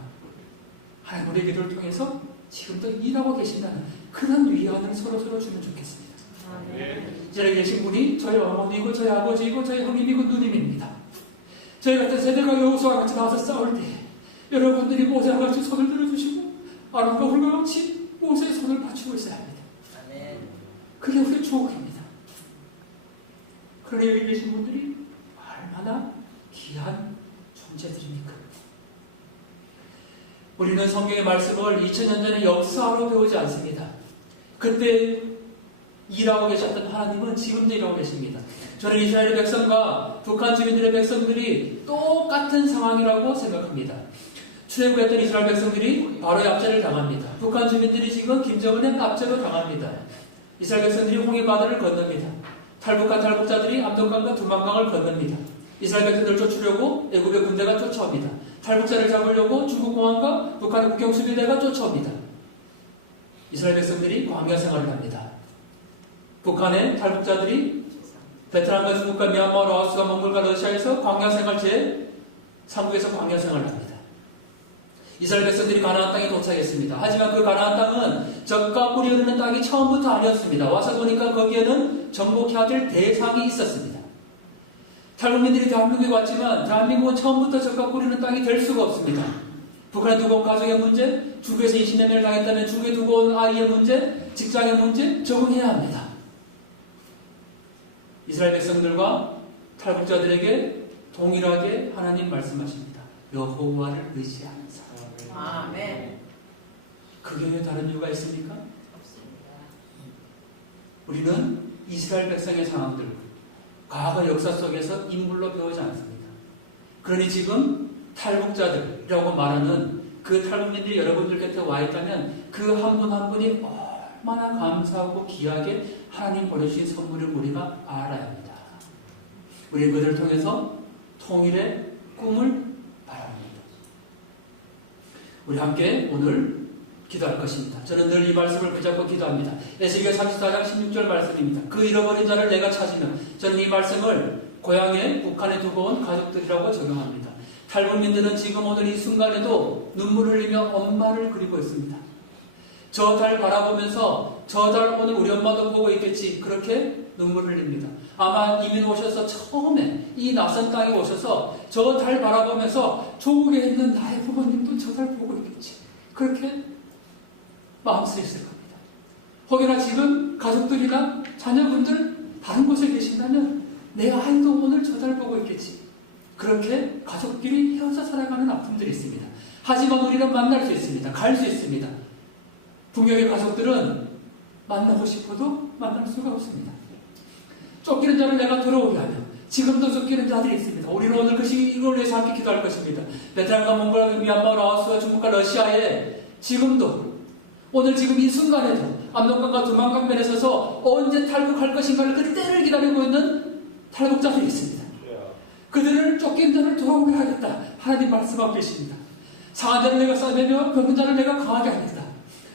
하나님 우리의 기도를 통해서 지금도 일하고 계신다는 그런 위안을 서로 주면 좋겠습니다. 이 자리에 계신 분이 저희 어머니이고 저희 아버지이고 저희 형님이고 누님입니다. 저희 같은 세대가 여호수아와 같이 나와서 싸울 때 여러분들이 모세와 같이 손을 들어주시고 아론과 훌과 같이 모세의 손을 받치고 있어야 합니다. 그게 우리의 주옥입니다. 그러니 여기 계신 분들이 얼마나 귀한 존재들입니까? 우리는 성경의 말씀을 2000년 전에 역사로 배우지 않습니다. 그때 일하고 계셨던 하나님은 지금도 일하고 계십니다. 저는 이스라엘의 백성과 북한 주민들의 백성들이 똑같은 상황이라고 생각합니다. 출애굽했던 이스라엘 백성들이 바로의 압제를 당합니다. 북한 주민들이 지금 김정은의 압제로 당합니다. 이스라엘 백성들이 홍해바다를 건넙니다. 탈북한 탈북자들이 압록강과 두만강을 건넙니다. 이스라엘 백성들을 쫓으려고 애굽의 군대가 쫓아옵니다. 탈북자를 잡으려고 중국공항과 북한의 국경수비대가 쫓아옵니다. 이스라엘 백성들이 광야 생활을 합니다. 북한의 탈북자들이 베트남과 중국과 미얀마, 라오스와 몽골과 러시아에서 광야 생활 제3국에서 광야 생활을 합니다. 이스라엘 백성들이 가나안 땅에 도착했습니다. 하지만 그 가나안 땅은 젖과 꿀이 흐르는 땅이 처음부터 아니었습니다. 와서 보니까 거기에는 정복해야 될 대상이 있었습니다. 탈북민들이 대한민국에 왔지만 대한민국은 처음부터 젖과 꿀이 흐르는 땅이 될 수가 없습니다. 북한에 두고 온 가정의 문제, 중국에서 20년을 당했다면 중국에 두고 온 아이의 문제, 직장의 문제 적응해야 합니다. 이스라엘 백성들과 탈북자들에게 동일하게 하나님 말씀하십니다. 여호와를 의지하는 사람. 아멘. 그게 왜 다른 이유가 있습니까? 없습니다. 우리는 이스라엘 백성의 상황들, 과거 역사 속에서 인물로 배우지 않습니다. 그러니 지금 탈북자들이라고 말하는 그 탈북민들이 여러분들 곁에 와 있다면 그 한 분 한 분이 얼마나 감사하고 귀하게 하나님 보내주신 선물을 우리가 알아야 합니다. 우리는 그들을 통해서 통일의 꿈을 바랍니다. 우리 함께 오늘 기도할 것입니다. 저는 늘 이 말씀을 붙잡고 기도합니다. 에스겔 34장 16절 말씀입니다. 그 잃어버린 자를 내가 찾으면, 저는 이 말씀을 고향에 북한에 두고 온 가족들이라고 적용합니다. 탈북민들은 지금 오늘 이 순간에도 눈물을 흘리며 엄마를 그리고 있습니다. 저 달 바라보면서 저 달 오늘 우리 엄마도 보고 있겠지. 그렇게 눈물 흘립니다. 아마 이민 오셔서 처음에 이 낯선 땅에 오셔서 저 달 바라보면서 조국에 있는 나의 부모님도 저 달 보고 있겠지. 그렇게 마음 쓰였을 겁니다. 혹여나 지금 가족들이나 자녀분들 다른 곳에 계신다면 내 아이도 오늘 저 달 보고 있겠지. 그렇게 가족끼리 헤어져 살아가는 아픔들이 있습니다. 하지만 우리는 만날 수 있습니다. 갈 수 있습니다. 북녘의 가족들은 만나고 싶어도 만날 수가 없습니다. 쫓기는 자를 내가 돌아오게 하며 지금도 쫓기는 자들이 있습니다. 우리는 오늘 이걸 위해서 함께 기도할 것입니다. 베트남과 몽골과 미얀마, 라오스와 중국과 러시아에 지금도 오늘 지금 이 순간에도 압록강과 두만강변에 서서 언제 탈북할 것인가를 그 때를 기다리고 있는 탈북자들이 있습니다. 그들을 쫓긴 자를 돌아오게 하겠다. 하나님 말씀하고 계십니다. 상한 자를 내가 싸매며 병든 자를 내가 강하게 하겠다.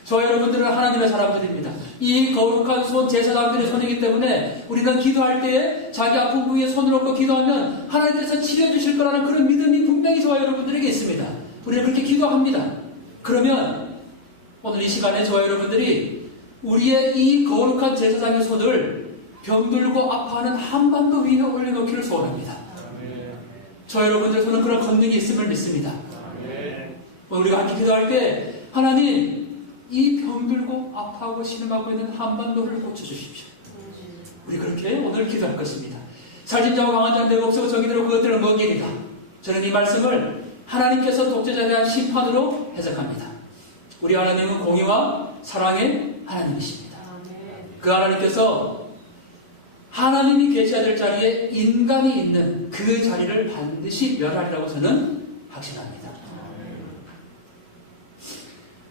저 여러분들은 하나님의 사람들입니다. 이 거룩한 손, 제사장들의 손이기 때문에 우리는 기도할 때에 자기 아픈 부위에 손을 얹고 기도하면 하나님께서 치료해 주실 거라는 그런 믿음이 분명히 저와 여러분들에게 있습니다. 우리는 그렇게 기도합니다. 그러면 오늘 이 시간에 저와 여러분들이 우리의 이 거룩한 제사장의 손을 병들고 아파하는 한반도 위에 올려놓기를 소원합니다. 저 여러분들 손은 그런 권능이 있음을 믿습니다. 우리가 함께 기도할 때 하나님 이 병들고 아파하고 신음하고 있는 한반도를 고쳐주십시오. 우리 그렇게 오늘 기도할 것입니다. 살진 자와 강한 자는 내가 없어서 정의대로 그것들을 먹이리라. 저는 이 말씀을 하나님께서 독재자에 대한 심판으로 해석합니다. 우리 하나님은 공의와 사랑의 하나님이십니다. 그 하나님께서 하나님이 계셔야 될 자리에 인간이 있는 그 자리를 반드시 멸하리라고 저는 확신합니다.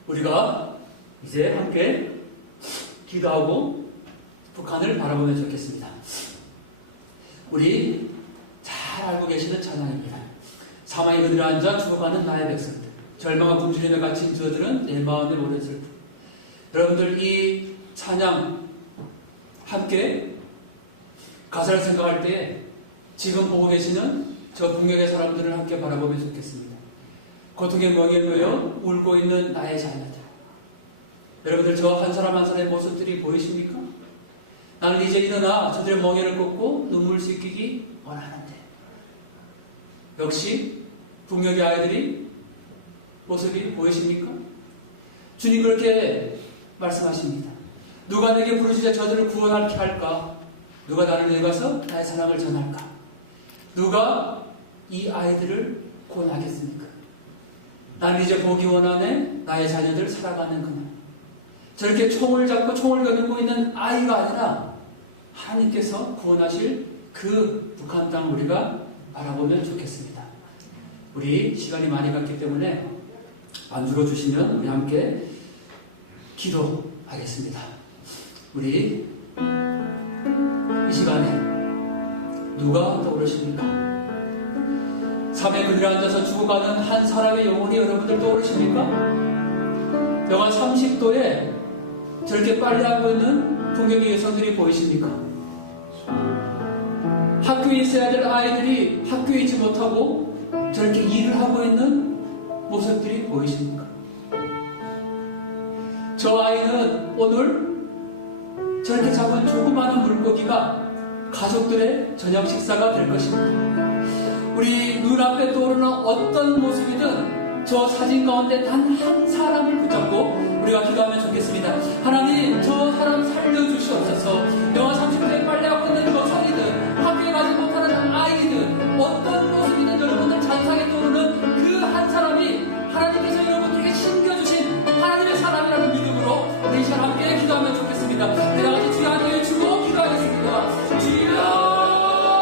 우리가 이제 함께 기도하고 북한을 바라보면 좋겠습니다. 우리 잘 알고 계시는 찬양입니다. 사망의 그늘에 앉아 죽어가는 나의 백성들, 절망과 굶주림에 갇힌 저들은 내 마음에 오랜 슬픔. 여러분들 이 찬양 함께 가사를 생각할 때 지금 보고 계시는 저 북녘의 사람들을 함께 바라보면 좋겠습니다. 고통에 멍에 놓여 울고 있는 나의 자녀들. 여러분들 저 한 사람 한 사람의 모습들이 보이십니까? 나는 이제 일어나 저들의 멍에를 꽂고 눈물 씻기기 원하는데 역시 북녘의 아이들이 모습이 보이십니까? 주님 그렇게 말씀하십니다. 누가 내게 부르짖어 저들을 구원하게 할까? 누가 나를 내가서 나의 사랑을 전할까? 누가 이 아이들을 구원하겠습니까? 나는 이제 보기 원하네 나의 자녀들 살아가는 그날. 저렇게 총을 잡고 총을 겨누고 있는 아이가 아니라 하나님께서 구원하실 그 북한 땅 우리가 바라보면 좋겠습니다. 우리 시간이 많이 갔기 때문에 안주로 주시면 우리 함께 기도하겠습니다. 우리 이 시간에 누가 떠오르십니까? 삶의 그늘에 앉아서 죽어가는 한 사람의 영혼이 여러분들 떠오르십니까? 영하 30도에 저렇게 빨래하고 있는 풍경의 여성들이 보이십니까? 학교에 있어야 될 아이들이 학교에 있지 못하고 저렇게 일을 하고 있는 모습들이 보이십니까? 저 아이는 오늘 저렇게 잡은 조그마한 물고기가 가족들의 저녁 식사가 될 것입니다. 우리 눈앞에 떠오르는 어떤 모습이든 저 사진 가운데 단 한 사람을 붙잡고 우리가 기도하면 좋겠습니다. 하나님 저 사람 살려주시옵소서. 영하 30도에 빨래하고 있는 여성이든 학교에 가지 못하는 아이든 어떤 모습이든 여러분들 잔상에 떠오르는 그 한 사람이 하나님께서 여러분들에게 심겨주신 하나님의 사람이라는 믿음으로 우리 이 시간 함께 기도하면 좋겠습니다.